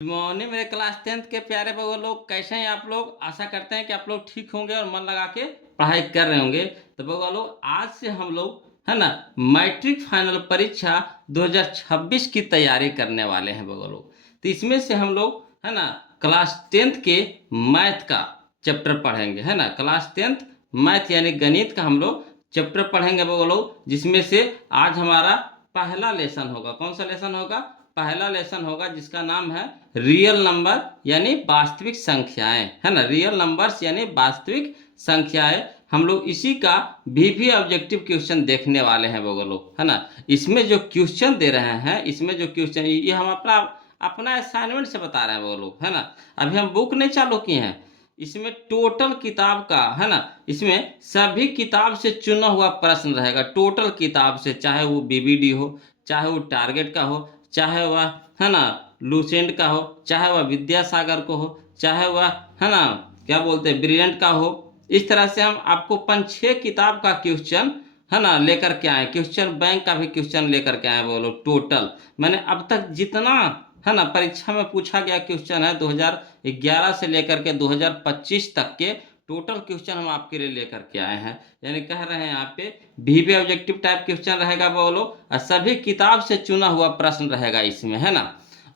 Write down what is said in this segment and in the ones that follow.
Good morning मेरे class 10th के प्यारे बच्चों लोग, कैसे हैं आप लोग। आशा करते हैं कि आप लोग ठीक होंगे और मन लगा के पढ़ाई कर रहे होंगे। तो बच्चों लोग, आज से हम लोग है ना मैट्रिक फाइनल परीक्षा 2026 की तैयारी करने वाले हैं बच्चों लोग। तो इसमें से हम लोग है ना क्लास 10th के मैथ का चैप्टर पढ़ेंगे, है ना। क्लास 10th मैथ यानी गणित का हम लोग चैप्टर पढ़ेंगे बच्चों लोग, जिसमें से आज हमारा पहला लेसन होगा। कौन सा लेसन होगा? पहला लेसन होगा जिसका नाम है रियल नंबर यानी वास्तविक संख्याएं, है ना। रियल नंबर्स यानी वास्तविक संख्याएं। हम लोग इसी का भी ऑब्जेक्टिव क्वेश्चन देखने वाले हैं वो लोग, है ना। इसमें जो क्वेश्चन दे रहे हैं, इसमें जो क्वेश्चन ये हम अपना अपना असाइनमेंट से बता रहे हैं वो लोग, है ना। अभी हम बुक नहीं चालू किए हैं। इसमें टोटल किताब का, है ना, इसमें सभी किताब से चुना हुआ प्रश्न रहेगा। टोटल किताब से, चाहे वो बीबीडी हो, चाहे वो टारगेट का हो, चाहे वह है ना लूसेंट का हो, चाहे वह विद्यासागर को हो, चाहे वह है ना क्या बोलते हैं ब्रिलियंट का हो। इस तरह से हम आपको 5-6 किताब का क्वेश्चन है ना लेकर के आए। क्वेश्चन बैंक का भी क्वेश्चन लेकर के आए वो लोग। टोटल मैंने अब तक जितना है ना परीक्षा में पूछा गया क्वेश्चन है 2011 से लेकर के 2025 तक के टोटल क्वेश्चन हम आपके लिए लेकर के आए हैं। यानी कह रहे हैं यहाँ पे भी ऑब्जेक्टिव टाइप क्वेश्चन रहेगा बोलो, और सभी किताब से चुना हुआ प्रश्न रहेगा इसमें, है ना।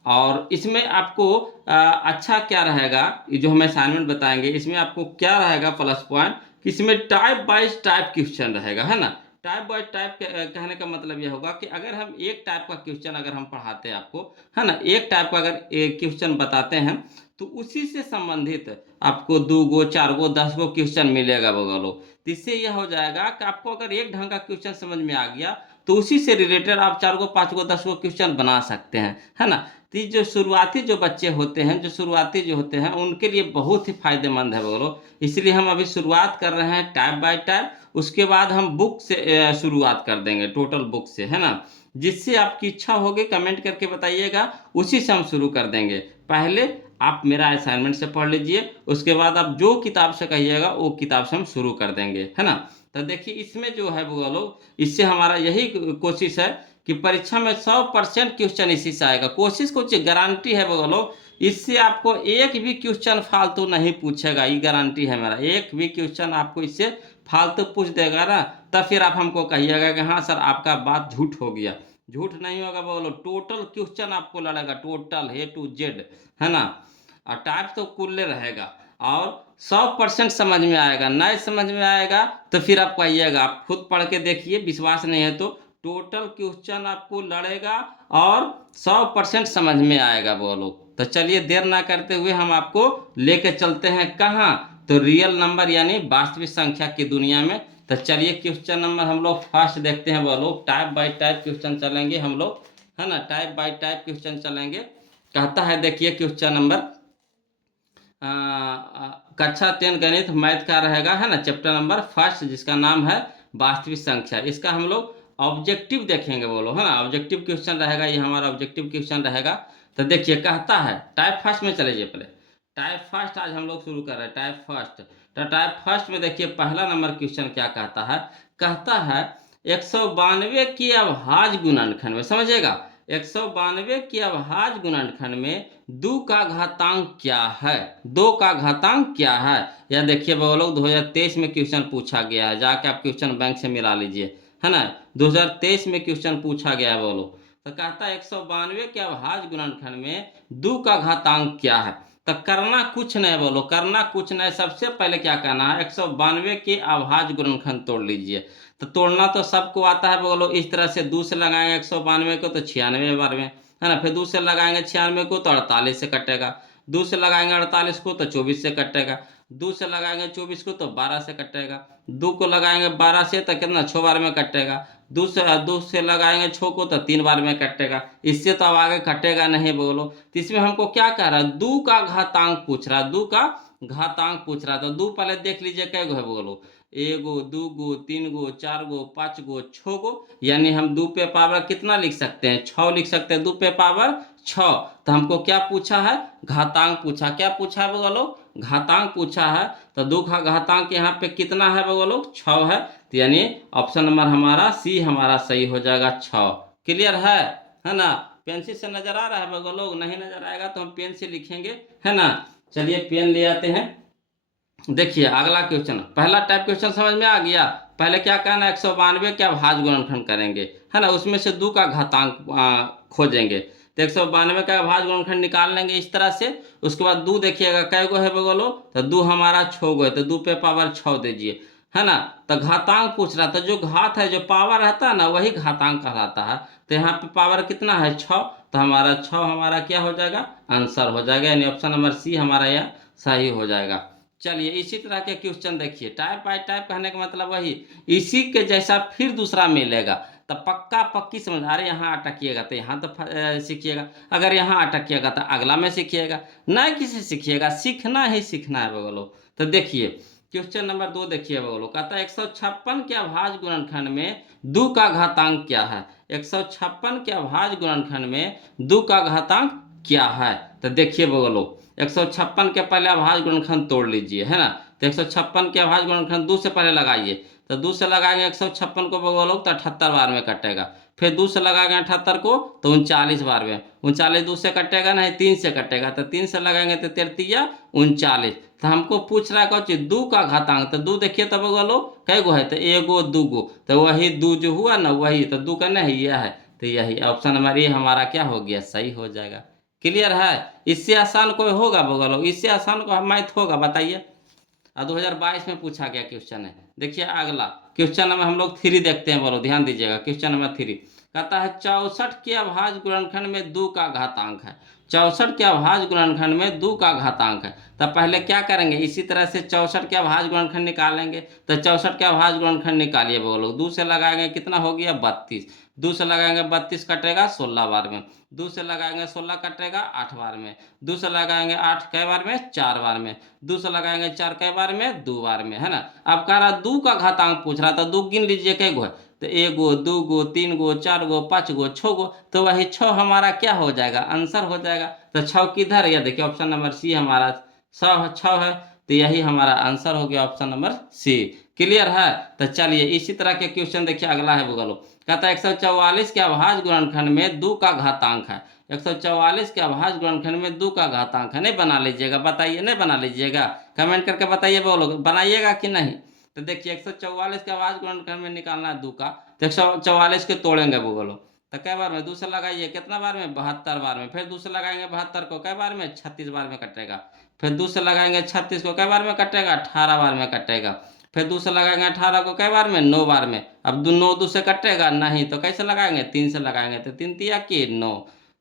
और इसमें आपको अच्छा क्या रहेगा, ये जो हम असाइनमेंट बताएंगे इसमें आपको क्या रहेगा प्लस पॉइंट, कि इसमें टाइप वाइज टाइप क्वेश्चन रहेगा, है ना। टाइप बाय टाइप कहने का मतलब यह होगा कि अगर हम एक टाइप का क्वेश्चन अगर हम पढ़ाते हैं आपको, है ना, एक टाइप का अगर एक क्वेश्चन बताते हैं तो उसी से संबंधित आपको 2 गो 4 गो 10 गो क्वेश्चन मिलेगा बगलो। तो इससे यह हो जाएगा कि आपको अगर एक ढंग का क्वेश्चन समझ में आ गया तो उसी से रिलेटेड आप 4 गो 5 गो 10 गो क्वेश्चन बना सकते हैं, है ना। तो ये जो शुरुआती जो बच्चे होते हैं, जो शुरुआती जो होते हैं, उनके लिए बहुत ही फायदेमंद है बोलो। इसलिए हम अभी शुरुआत कर रहे हैं टाइप बाय टाइप। उसके बाद हम बुक से शुरुआत कर देंगे, टोटल बुक से, है ना। जिससे आपकी इच्छा होगी कमेंट करके बताइएगा, उसी से हम शुरू कर देंगे। पहले आप मेरा असाइनमेंट से पढ़ लीजिए, उसके बाद आप जो किताब से कहिएगा वो किताब से हम शुरू कर देंगे, है ना। तो देखिए इसमें जो है वो लोग, इससे हमारा यही कोशिश है कि परीक्षा में 100% क्वेश्चन इसी से आएगा। कोशिश कुछ गारंटी है वो लोग, इससे आपको एक भी क्वेश्चन फालतू नहीं पूछेगा, ये गारंटी है मेरा। एक भी क्वेश्चन आपको इससे फालतू पूछ देगा ना, तब फिर आप हमको कहिएगा कि हाँ सर आपका बात झूठ हो गया। झूठ नहीं होगा बोलो, टोटल क्वेश्चन आपको लड़ेगा, टोटल A to Z, है ना। और टाइप तो कुल्ले रहेगा, और 100% समझ में आएगा। नहीं समझ में आएगा तो फिर आप कहिएगा, आप खुद पढ़ के देखिए, विश्वास नहीं है तो। टोटल क्वेश्चन आपको लड़ेगा और 100% समझ में आएगा बोलो। तो चलिए देर ना करते हुए हम आपको लेके चलते हैं कहाँ, तो रियल नंबर यानी वास्तविक संख्या की दुनिया में। तो चलिए क्वेश्चन नंबर हम लोग फर्स्ट देखते हैं बोलो। टाइप बाय टाइप क्वेश्चन चलेंगे हम लोग, है ना। टाइप बाय टाइप क्वेश्चन चलेंगे। कहता है देखिए क्वेश्चन नंबर कक्षा 10 गणित मैथ का रहेगा, है ना, चैप्टर नंबर फर्स्ट, जिसका नाम है वास्तविक संख्या। इसका हम लोग ऑब्जेक्टिव देखेंगे बोलो, है ना। ऑब्जेक्टिव क्वेश्चन रहेगा, ये हमारा ऑब्जेक्टिव क्वेश्चन रहेगा। तो देखिए कहता है टाइप फर्स्ट में चले जाइए पहले। टाइप फर्स्ट आज हम लोग शुरू कर रहे हैं, टाइप फर्स्ट। तो टाइप फर्स्ट में देखिए पहला नंबर क्वेश्चन क्या कहता है। कहता है 192 की अभाज्य गुणनखंड में, समझिएगा, 192 की अभाज्य गुणनखंड में 2 का घातांक क्या है। 2 का घातांक क्या है, यह देखिए वो लोग 2023 में क्वेश्चन पूछा गया है। जाके आप क्वेश्चन बैंक से मिला लीजिए, है ना। 2023 में क्वेश्चन पूछा गया है वो लोग। तो कहता है 192 के अभाज्य गुणनखंड में 2 का घातांक क्या है। तो करना कुछ नहीं बोलो, करना कुछ नहीं। सबसे पहले क्या करना है, 192 के अभाज्य गुणनखंड तोड़ लीजिए। तो तोड़ना तो सबको आता है बोलो। इस तरह से 2 से लगाएंगे 192 को तो 96 बार में, है ना। फिर 2 से लगाएंगे 96 को तो 48 से कटेगा। 2 से लगाएंगे 48 को तो 24 से कटेगा। 2 से लगाएंगे 24 को तो 12 से कटेगा। 2 को लगाएंगे 12 से तो कितना 6 बार में कटेगा। 2 से लगाएंगे 6 को तो 3 बार में कटेगा। इससे तो अब आगे कटेगा नहीं बोलो। तो इसमें हमको क्या कह रहा है, 2 का घातांक पूछ रहा है, 2 का घातांक पूछ रहा है। तो 2 पहले देख लीजिए कै गो है बोलो। 1 गो 2 गो 3 गो 4 गो 5 गो 6 गो। यानी हम 2 पे पावर कितना लिख सकते हैं, 6 लिख सकते हैं। 2 पे पावर 6। तो हमको क्या पूछा है, घातांक पूछा। क्या पूछा है बोलो, घातांक पूछा है। तो 2 का घातांक यहाँ पे कितना है बोलो, 6 है। तो यानी ऑप्शन नंबर हमारा सी हमारा सही हो जाएगा, 6। क्लियर है ना पेंसिल से नजर आ रहा है बगल लोग? नहीं नजर आएगा तो हम पेन से लिखेंगे, है ना। चलिए पेन ले आते हैं। देखिए अगला क्वेश्चन, पहला टाइप क्वेश्चन समझ में आ गया। पहले क्या कहना है, 192 क्या भाज्य गुणनखंड करेंगे, है ना, उसमें से 2 का घातांक खोजेंगे। तो 192 का भाज्य गुणनखंड निकाल लेंगे इस तरह से। उसके बाद 2 देखिएगा कै गो है बगलो, तो 2 हमारा 6 गो है, तो 2 पे पावर 6 दीजिए, है ना। तो घातांक पूछ रहा था, जो घात है जो पावर रहता है ना वही घातांक कहलाता है। तो यहाँ पे पावर कितना है 6, तो हमारा 6 हमारा क्या हो जाएगा, आंसर हो जाएगा, यानी ऑप्शन नंबर सी हमारा यह सही हो जाएगा। चलिए इसी तरह के क्वेश्चन देखिए, टाइप बाय टाइप कहने का मतलब वही, इसी के जैसा फिर दूसरा मिलेगा। तो पक्का पक्की समझ, अरे यहाँ अटकिएगा तो यहाँ तो सीखिएगा, अगर यहाँ अटकिएगा तो अगला में सीखिएगा, ना किसी सीखिएगा, सीखना ही सीखना है बगलो। तो देखिए क्वेश्चन नंबर 2 देखिए बगलो, कहता है 156 के अभाज्य गुणनखंड में 2 का घातांक क्या है। 156 के अभाज्य गुणनखंड में 2 का घातांक क्या है। तो देखिए बगलो, 156 के पहले अभाज्य गुणनखंड तोड़ लीजिए, है ना। तो 156 के अभाज्य गुणनखंड 2 से पहले लगाइए, तो 2 से लगाएंगे 156 को बगल तो 78 बार में कटेगा। फिर 2 से लगाएंगे 78 को तो 39 बार में, 39 2 से कटेगा नहीं, 3 से कटेगा, तो 3 से लगाएंगे तो 33 39। तो हमको पूछ रहा है कौन चीज, 2 का घातांक। तो 2 देखिए तो बगलो कै गो है, तो 1 गो 2 गो, तो वही 2 जो हुआ ना वही, तो 2 का नहीं यह है, तो यही ऑप्शन नंबर ए हमारा क्या हो गया, सही हो जाएगा। क्लियर है। इससे आसान कोई होगा बगलो, इससे आसान को मैथ होगा बताइए। 2022 में पूछा गया क्वेश्चन है। देखिए अगला क्वेश्चन नंबर हम लोग 3 देखते हैं, बोलो ध्यान दीजिएगा। क्वेश्चन नंबर 3 कहता है 64 के अभाज्य गुणनखंड में 2 का घातांक है। 64 के अभाज्य गुणनखंड में 2 का घातांक है। तो पहले क्या करेंगे, इसी तरह से 64 के अभाज्य गुणनखंड निकालेंगे। तो 64 के अभाज्य गुणनखंड निकालिए बोलो, 2 से लगाएंगे कितना हो गया 32, 2 से लगाएंगे 32 कटेगा 16 बार में, 2 से लगाएंगे 16 कटेगा 8 बार में, 2 से लगाएंगे 8 कै बार में 4 बार में, 2 से लगाएंगे 4 कै बार में 2 बार में, है ना। अब कह रहा 2 का घातांक पूछ रहा था, 2 गिन लीजिए कै गो है, तो 1 गो 2 गो 3 गो 4 गो 5 गो 6 गो, तो वही 6 हमारा क्या हो जाएगा, आंसर हो जाएगा। तो 6 किधर है, देखिए ऑप्शन नंबर सी हमारा 6 है, तो यही हमारा आंसर हो गया ऑप्शन नंबर सी। क्लियर है। तो चलिए इसी तरह के क्वेश्चन देखिए अगला है बगलो, कहता है 144 के अभाज्य गुणनखंड में 2 का घातांक है। 144 के अभाज्य गुणनखंड में 2 का घातांक है, नहीं बना लीजिएगा, बताइए, नहीं बना लीजिएगा, कमेंट करके बताइए बोलो बनाइएगा कि नहीं। तो देखिए 144 के अभाज्य गुणनखंड में निकालना है 2 का, तो 144 के तोड़ेंगे बोलो, तो कै बार में 2 से लगाइए, कितना बार में 72 बार में, फिर 2 से लगाएंगे 72 को कै बार में 36 बार में कटेगा, फिर 2 से लगाएंगे 36 को कै बार में कटेगा 18 बार में कटेगा, फिर 2 से लगाएंगे 18 को कै बार में 9 बार में। अब 9 2 से कटेगा नहीं, तो कैसे लगाएंगे 3 से लगाएंगे, तो 3 तिया की 9,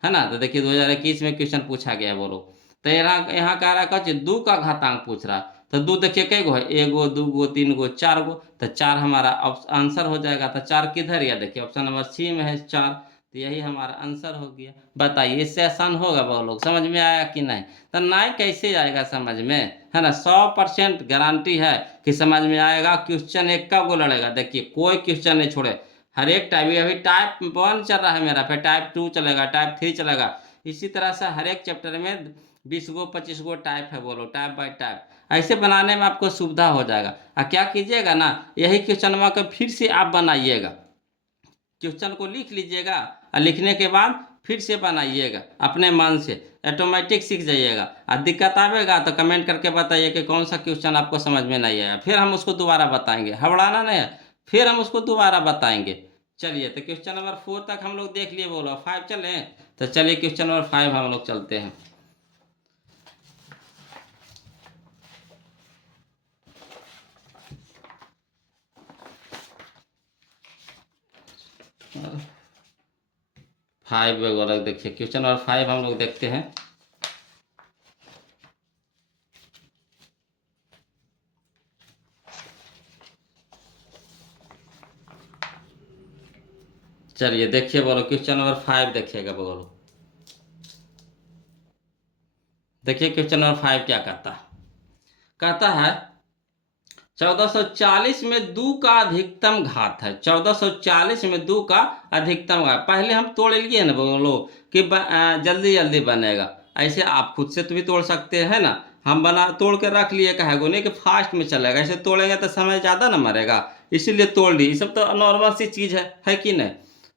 है ना। तो देखिए 2021 में क्वेश्चन पूछा गया बोलो। तो यहाँ कह रहा है 2 का घातांक पूछ रहा, तो 2 देखिए कै गो है, 1 गो 2 गो 3 गो 4 गो, तो 4 हमारा आंसर हो जाएगा। तो 4 किधर है, देखिए ऑप्शन नंबर सी में है 4, तो यही हमारा आंसर हो गया। बताइए इससे आसान होगा वो लोग, समझ में आया कि नहीं। तो नहीं कैसे आएगा समझ में, है ना, 100% गारंटी है कि समझ में आएगा। क्वेश्चन एक का गो लड़ेगा, देखिए कोई क्वेश्चन नहीं छोड़े, हर एक टाइप, अभी टाइप 1 चल रहा है मेरा, फिर टाइप 2 चलेगा, टाइप 3 चलेगा, इसी तरह से हर एक चैप्टर में 20 गो 25 गो टाइप है बोलो, टाइप बाय टाइप। ऐसे बनाने में आपको सुविधा हो जाएगा। क्या कीजिएगा ना, यही क्वेश्चन को फिर से आप बनाइएगा, क्वेश्चन को लिख लीजिएगा और लिखने के बाद फिर से बनाइएगा अपने मन से, ऑटोमेटिक सीख जाइएगा। और दिक्कत आवेगा तो कमेंट करके बताइए कि कौन सा क्वेश्चन आपको समझ में नहीं आया, फिर हम उसको दोबारा बताएंगे, हबड़ाना नहीं है, फिर हम उसको दोबारा बताएंगे। चलिए तो क्वेश्चन नंबर 4 तक हम लोग देख लिए बोलो, 5 चलें। तो चलिए क्वेश्चन नंबर 5 हम लोग चलते हैं। फाइव वगैरह देखिए, क्वेश्चन नंबर 5 हम लोग देखते हैं। चलिए देखिए बोलो, क्वेश्चन नंबर 5 देखिएगा बोलो। देखिए क्वेश्चन नंबर 5 क्या कहता है 1440 में 2 का अधिकतम घात है। 1440 में 2 का अधिकतम घात, पहले हम तोड़ लिए ना बोलो कि जल्दी जल्दी बनेगा, ऐसे आप खुद से तो भी तोड़ सकते हैं ना, हम बना तोड़ के रख लिए, कहेगो नहीं कि फास्ट में चलेगा, ऐसे तोड़ेंगे तो समय ज़्यादा ना मरेगा, इसीलिए तोड़ ली। ये सब तो नॉर्मल सी चीज़ है कि नहीं,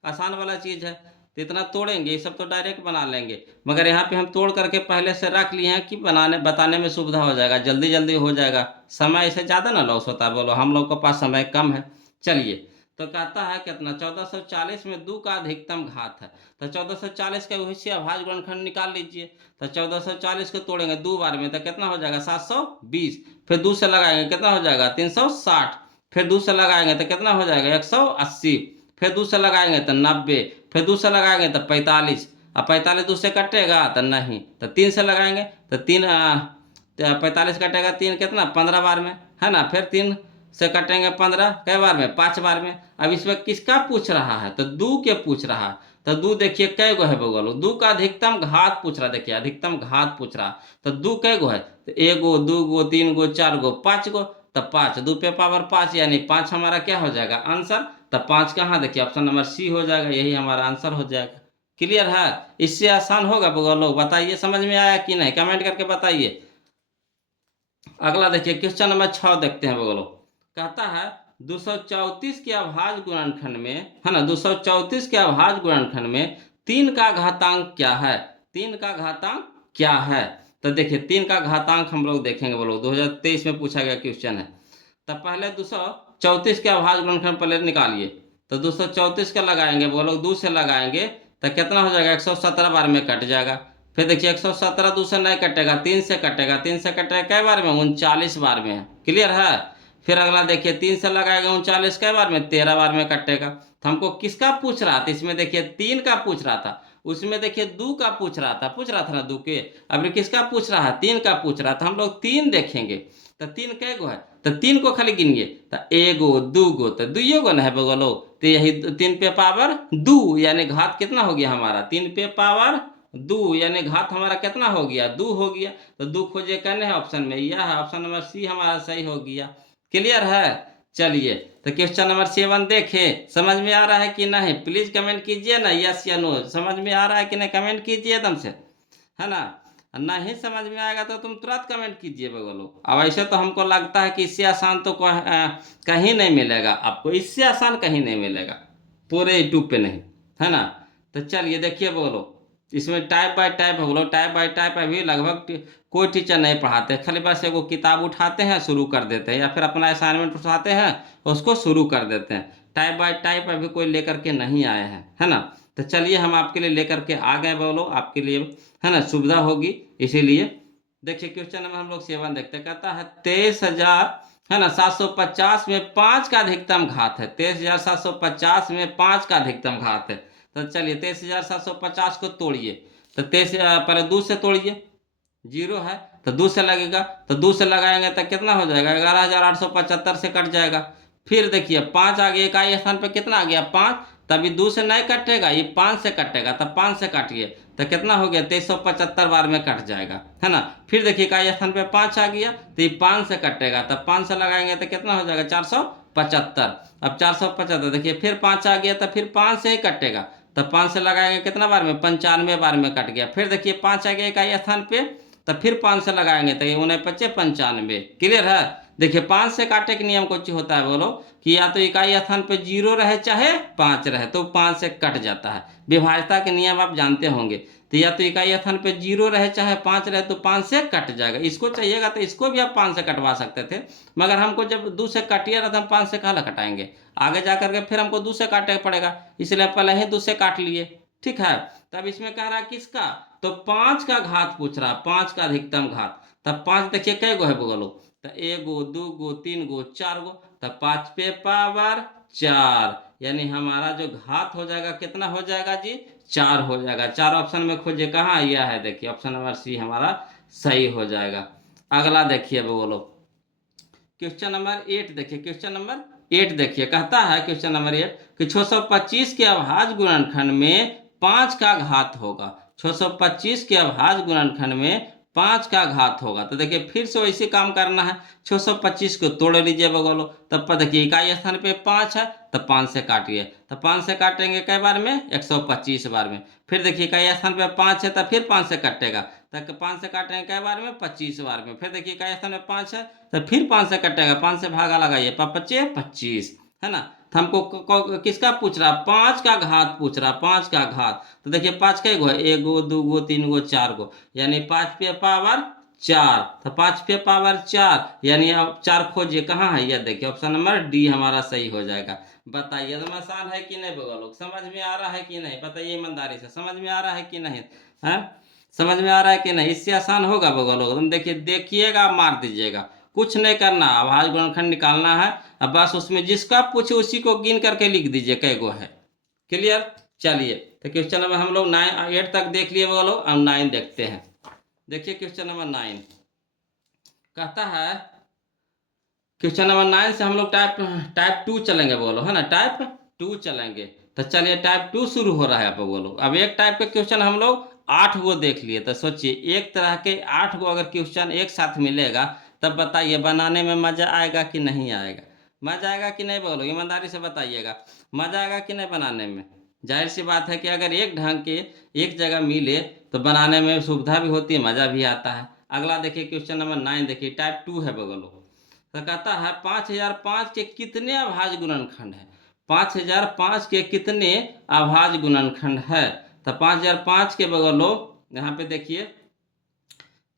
आसान वाला चीज़ है। तो इतना तोड़ेंगे, ये सब तो डायरेक्ट बना लेंगे, मगर यहाँ पे हम तोड़ करके पहले से रख लिए हैं कि बताने में सुविधा हो जाएगा, जल्दी जल्दी हो जाएगा, समय इससे ज़्यादा ना लॉस होता है। बोलो हम लोग के पास समय कम है। चलिए, तो कहता है कितना 1440 में 2 का अधिकतम घात है, तो 1440 का वही से अभाज्य गुणनखंड निकाल लीजिए। तो 1440 को तोड़ेंगे 2 बार में तो कितना हो जाएगा 720, फिर 2 से लगाएंगे कितना हो जाएगा 360, फिर 2 से लगाएंगे तो कितना हो जाएगा 180, फिर 2 से लगाएंगे तो 90, फिर 2 से लगाएंगे तो 45, अब 45 2 से कटेगा तो नहीं, तो 3 से लगाएंगे तो 45 कटेगा 3 कितना 15 बार में, है ना, फिर 3 से कटेंगे 15 कै बार में 5 बार में। अब इसमें किसका पूछ रहा है, तो 2 के पूछ रहा है, तो 2 देखिए कै गो है बगल, 2 का अधिकतम घात पूछ रहा, देखिए अधिकतम घात पूछ रहा, तो 2 कै गो है, तो 1 गो 2 गो 3 गो 4 गो 5 गो, तो 5 2 पे पावर 5 यानी 5 हमारा क्या हो जाएगा आंसर। तो 5 कहाँ, देखिए ऑप्शन नंबर सी हो जाएगा, यही हमारा आंसर हो जाएगा। क्लियर है, इससे आसान होगा बगल लोग, बताइए समझ में आया कि नहीं, कमेंट करके बताइए। अगला देखिए क्वेश्चन नंबर 6 देखते हैं बगलो, कहता है 234 के अभाज्य गुणनखंड में, है ना, 234 के अभाज्य गुणनखंड में 3 का घातांक क्या है, 3 का घातांक क्या है। तो देखिए 3 का घातांक हम लोग देखेंगे बोलो, 2023 में पूछा गया क्वेश्चन है। तो पहले 234 के अभाज्य गुणनखंड पहले निकालिए, तो 234 का लगाएंगे बोलो, 2 से लगाएंगे तो कितना हो जाएगा 117 बार में कट जाएगा, फिर देखिए 117 2 से नहीं कटेगा, 3 से कटेगा, 3 से कटेगा कै बार में 39 बार में है। क्लियर है, फिर अगला देखिए 3 से लगाएगा 39 कै बार में 13 बार में कटेगा। तो हमको किसका पूछ रहा था, इसमें देखिए 3 का पूछ रहा था, उसमें देखिए 2 का पूछ रहा था ना 2 के, अब किसका पूछ रहा है 3 का पूछ रहा था। हम लोग 3 देखेंगे, तो 3 कै गो है, तो 3 को खाली गिनिए, तो 1 गो 2 गो तो 2 गो ना है बगलो, तो यही 3 पे पावर 2 यानी घात कितना हो गया हमारा 3 पे पावर 2 यानी घात हमारा कितना हो गया 2 हो गया। तो 2 खोजे करने है ऑप्शन में, यह है ऑप्शन नंबर सी हमारा सही हो गया। क्लियर है, चलिए तो क्वेश्चन नंबर 7 देखें, समझ में आ रहा है कि नहीं, प्लीज कमेंट कीजिए ना, यस या नो, समझ में आ रहा है कि नहीं कमेंट कीजिए एकदम से, है ना। नहीं समझ में आएगा तो तुम तुरंत कमेंट कीजिए बगलो। अब ऐसे तो हमको लगता है कि इससे आसान तो कहीं नहीं मिलेगा आपको, इससे आसान कहीं नहीं मिलेगा पूरे यूट्यूब पे नहीं, है ना। तो चलिए देखिए बोलो, इसमें टाइप बाय टाइप है बोलो, टाइप बाय टाइप अभी लगभग कोई टीचर नहीं पढ़ाते, खाली बस एगो किताब उठाते हैं शुरू कर देते हैं, या फिर अपना असाइनमेंट उठाते हैं उसको शुरू कर देते हैं, टाइप बाय टाइप अभी कोई लेकर के नहीं आए हैं, है ना। तो चलिए हम आपके लिए लेकर के आ गए बोलो, आपके लिए है ना सुविधा होगी इसीलिए। देखिए क्वेश्चन नंबर हम लोग 7 देखते हैं, कहता है 23,000 है ना 750 में 5 का अधिकतम घात है, 23,750 में 5 का अधिकतम घात है। तो चलिए 23,750 को तोड़िए, तो 23 पहले 2 से तोड़िए, 0 है तो 2 से लगेगा, तो 2 से लगाएंगे तो कितना हो जाएगा 11,875 से कट जाएगा। फिर देखिए 5 आ गया, इकाई स्थान पे कितना आ गया 5, तभी 2 से नहीं कटेगा, ये 5 से कटेगा, तब 5 से काटिए तो कितना हो गया 2375 बार में कट जाएगा, है ना। फिर देखिए इकाई स्थान पे 5 आ गया, तो ये 5 से कटेगा, तब 5 से लगाएंगे तो कितना हो जाएगा 475। अब 475 देखिए फिर 5 आ गया, तो फिर 5 से ही कटेगा, तब 5 से लगाएंगे कितना बार में 95 बार में कट गया। फिर देखिए 5 आ गया इकाई स्थान पे, तो फिर 5 से लगाएंगे तो ये 9 95। क्लियर है, देखिए 5 से काटे के नियम कुछ होता है बोलो, कि या तो इकाई स्थान पे 0 रहे चाहे 5 रहे तो 5 से कट जाता है, विभाज्यता के नियम आप जानते होंगे। तो या तो इकाई स्थान पे 0 रहे चाहे 5 रहे तो 5 से कट जाएगा, इसको चाहिएगा तो इसको भी आप 5 से कटवा सकते थे, मगर हमको जब 2 से काटिए रहा था हम 5 से कहाँ कटाएंगे, आगे जा करके फिर हमको 2 से काटना पड़ेगा, इसलिए पहले ही 2 से काट लिए। ठीक है, तब इसमें कह रहा है किसका, तो 5 का घात पूछ रहा, 5 का अधिकतम घात। तब 5 देखिए कै गो है बगलो, तो 1 गो 2 गो 3 गो 4 गो, तब 5 पे पावर 4 यानी हमारा जो घात हो जाएगा कितना हो जाएगा जी 4 हो जाएगा। 4 ऑप्शन में खोजिए कहाँ यह है, देखिए ऑप्शन नंबर सी हमारा सही हो जाएगा। अगला देखिए बोलो क्वेश्चन नंबर 8 देखिए, क्वेश्चन नंबर 8 देखिए, कहता है क्वेश्चन नंबर 8 कि 625 के अभाज्य गुणनखंड में 5 का घात होगा, 625 के अभाज्य गुणनखंड में 5 का घात होगा। तो देखिए फिर से वैसे काम करना है, 625 को तोड़ लीजिए बगलो, तब पर देखिए इकाई स्थान पे 5 है तो 5 से काटिए, तो 5 से काटेंगे कई बार में 125 बार में। फिर देखिए इकाई स्थान पे 5 है तो फिर 5 से कटेगा, तो 5 से काटेंगे कई बार में 25 बार में। फिर देखिए इकाई स्थान में 5 है तो फिर 5 से कटेगा, 5 से भागा लगाइए 5 5 25, है ना। तो हमको किसका पूछ रहा, 5 का घात पूछ रहा, 5 का घात। तो देखिए 5 कै गो है, 1 गो 2 गो 3 गो 4 गो, यानी 5 पे पावर 4। तो 5 पे पावर 4 यानी अब 4 खोजिए कहाँ है, यह देखिए ऑप्शन नंबर डी हमारा सही हो जाएगा। बताइए तो आसान है कि नहीं बगल लोग, समझ में आ रहा है कि नहीं, बताइए ईमानदारी से, समझ में आ रहा है कि नहीं है, समझ में आ रहा है कि नहीं, इससे आसान होगा बगल लोग। तुम देखिए, देखिएगा मार दीजिएगा, कुछ नहीं करना, अभाज्य गुणनखंड निकालना है। अब बस उसमें जिसका पूछे उसी को गिन करके लिख दीजिए कै गो है। क्लियर। चलिए तो क्वेश्चन नंबर हम लोग 8 तक देख लिए बगल लोग, अब 9 देखते हैं। देखिए क्वेश्चन नंबर 9 कहता है, क्वेश्चन नंबर 9 से हम लोग टाइप 2 चलेंगे बोलो, है ना, टाइप 2 चलेंगे। तो चलिए टाइप 2 शुरू हो रहा है। आप बोलो, अब एक टाइप के क्वेश्चन हम लोग 8 गो देख लिए, तो सोचिए एक तरह के 8 गो अगर क्वेश्चन एक साथ मिलेगा, तब बताइए बनाने में मजा आएगा कि नहीं आएगा, मजा आएगा कि नहीं बोलो, ईमानदारी से बताइएगा, मजा आएगा कि नहीं बनाने में। जाहिर सी बात है कि अगर एक ढंग के एक जगह मिले तो बनाने में सुविधा भी होती है, मजा भी आता है। अगला देखिए क्वेश्चन नंबर 9 देखिए, टाइप 2 है बगलो। तो कहता है 5005 के कितने अभाज्य गुणनखंड है, 5005 के कितने अभाज्य गुणनखंड है। तो 5005 के बगलो यहाँ पे देखिए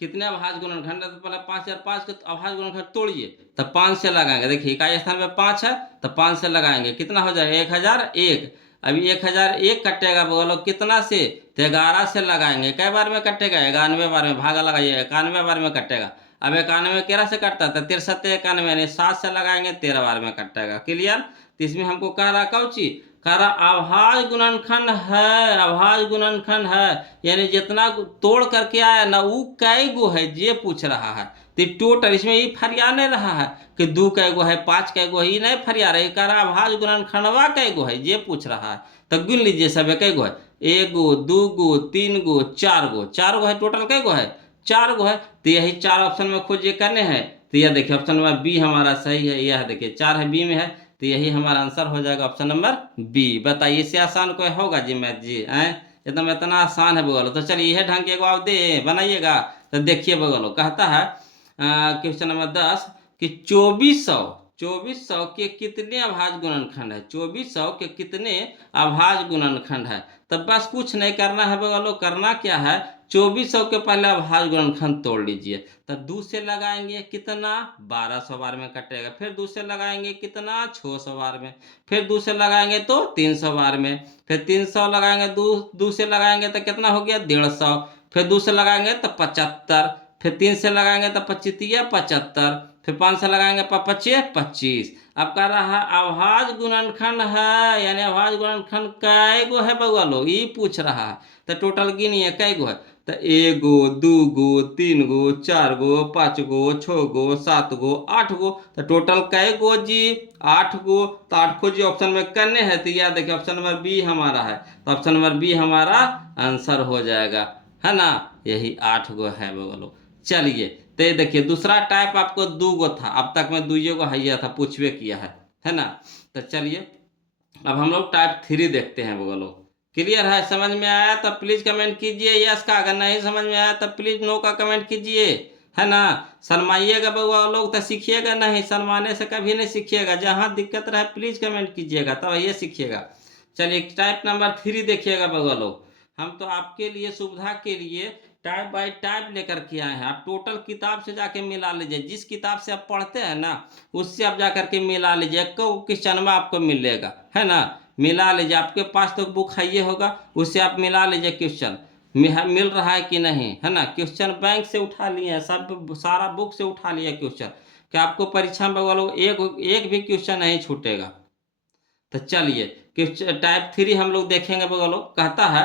कितने अभाज्य गुणनखंड है। तो पहले 5005 के अभाज्य गुणनखंड तोड़िए, तो 5 से लगाएंगे, देखिए इकाई स्थान में 5 है तो 5 से लगाएंगे, कितना हो जाएगा 1001। अभी 1001 कटेगा बगलो कितना से, तो 11 से लगाएंगे, कै बार में कटेगा, 91 बार में, भागा लगाइए 91 बार में कटेगा। अब 91 11 से कटता था, 63 91 यानी 7 से लगाएंगे 13 बार में कटेगा। क्लियर। तो इसमें हमको कह रहा कौची, कह रहा अभाज्य गुणनखंड है, अभाज्य गुणनखंड है, यानी जितना तोड़ करके आया ना वो कै गो है ये पूछ रहा है। तो टोटल इसमें ये फरिया नहीं रहा है कि 2 कै गो है 5 कै गो है, ये नहीं फरिया रहा है, कह रहा अभाज्य गुणनखंडवा कै गो है ये पूछ रहा है। तो गिन लीजिए सब कै गो है, 1 गो 2 गो 3 गो 4 गो, 4 गो है, टोटल कै गो है 4 गो है। तो यही 4 ऑप्शन में खोजिए करने हैं। तो यह देखिए ऑप्शन नंबर बी हमारा सही है, यह देखिए 4 है, बी में है, तो यही हमारा आंसर हो जाएगा ऑप्शन नंबर बी। बताइए इससे आसान कोई होगा जी मैथ जी, हैं एकदम इतना आसान है बगलो। तो चलिए यह ढंग के एगो आप दे बनाइएगा। तो देखिए बगलो कहता है क्वेश्चन नंबर 10 कि 2400 के कितने अभाज्य गुणनखंड है, 2400 के कितने अभाज्य गुणनखंड है। तब बस कुछ नहीं करना है बगलो, करना क्या है, 2400 के पहले अभाज्य गुणनखंड तोड़ लीजिए। तो 2 से लगाएंगे कितना, 1200 बार में कटेगा, फिर 2 से लगाएंगे कितना, 600 बार में, फिर 2 से लगाएंगे तो 300 बार में, फिर 300 लगाएंगे, 2 से लगाएंगे तो कितना हो गया 150, फिर 2 से लगाएंगे तो 75, फिर 3 से लगाएंगे तो 25 75, फिर 5 से लगाएंगे 25 25। अब कह रहा है अभाज्य गुणनखंड है, यानी अभाज्य गुणनखंड कै गो है बउआ लो, ये पूछ रहा है। तो टोटल गिनिए कै गो है, तो 1 गो 2 गो 3 गो 4 गो 5 गो 6 गो 7 गो 8 गो, तो टोटल कै गो जी 8 गो। तो 8 को जी ऑप्शन में करने हैं, तो यह देखिए ऑप्शन नंबर बी हमारा है, तो ऑप्शन नंबर बी हमारा आंसर हो जाएगा, है ना, यही 8 गो है बोलो। चलिए तो ये देखिए दूसरा टाइप आपको 2 गो था, अब तक मैं 2 गो हैया था पूछवे किया है ना। तो चलिए अब हम लोग टाइप 3 देखते हैं बोलो। क्लियर है, समझ में आया तो प्लीज कमेंट कीजिए यस का, अगर नहीं समझ में आया तो प्लीज नो का कमेंट कीजिए, है ना। शर्माइएगा बउआ लोग तो सीखिएगा नहीं, शर्माने से कभी नहीं सीखिएगा, जहाँ दिक्कत रहे प्लीज कमेंट कीजिएगा तब ये सीखिएगा। चलिए टाइप नंबर 3 देखिएगा बउआ लोग, हम तो आपके लिए सुविधा के लिए टाइप बाय टाइप लेकर के आए हैं। आप टोटल किताब से जाके मिला लीजिए, जिस किताब से आप पढ़ते हैं ना उससे आप जाकर के मिला लीजिए, क्वेश्चन में आपको मिलेगा, है ना, मिला लीजिए, आपके पास तो बुक है ये होगा, उससे आप मिला लीजिए क्वेश्चन मिल रहा है कि नहीं, है ना। क्वेश्चन बैंक से उठा लिए हैं, सब सारा बुक से उठा लिया क्वेश्चन, कि आपको परीक्षा में बगल एक भी क्वेश्चन नहीं छूटेगा। तो चलिए क्वेश्चन टाइप 3 हम लोग देखेंगे बगलो। कहता है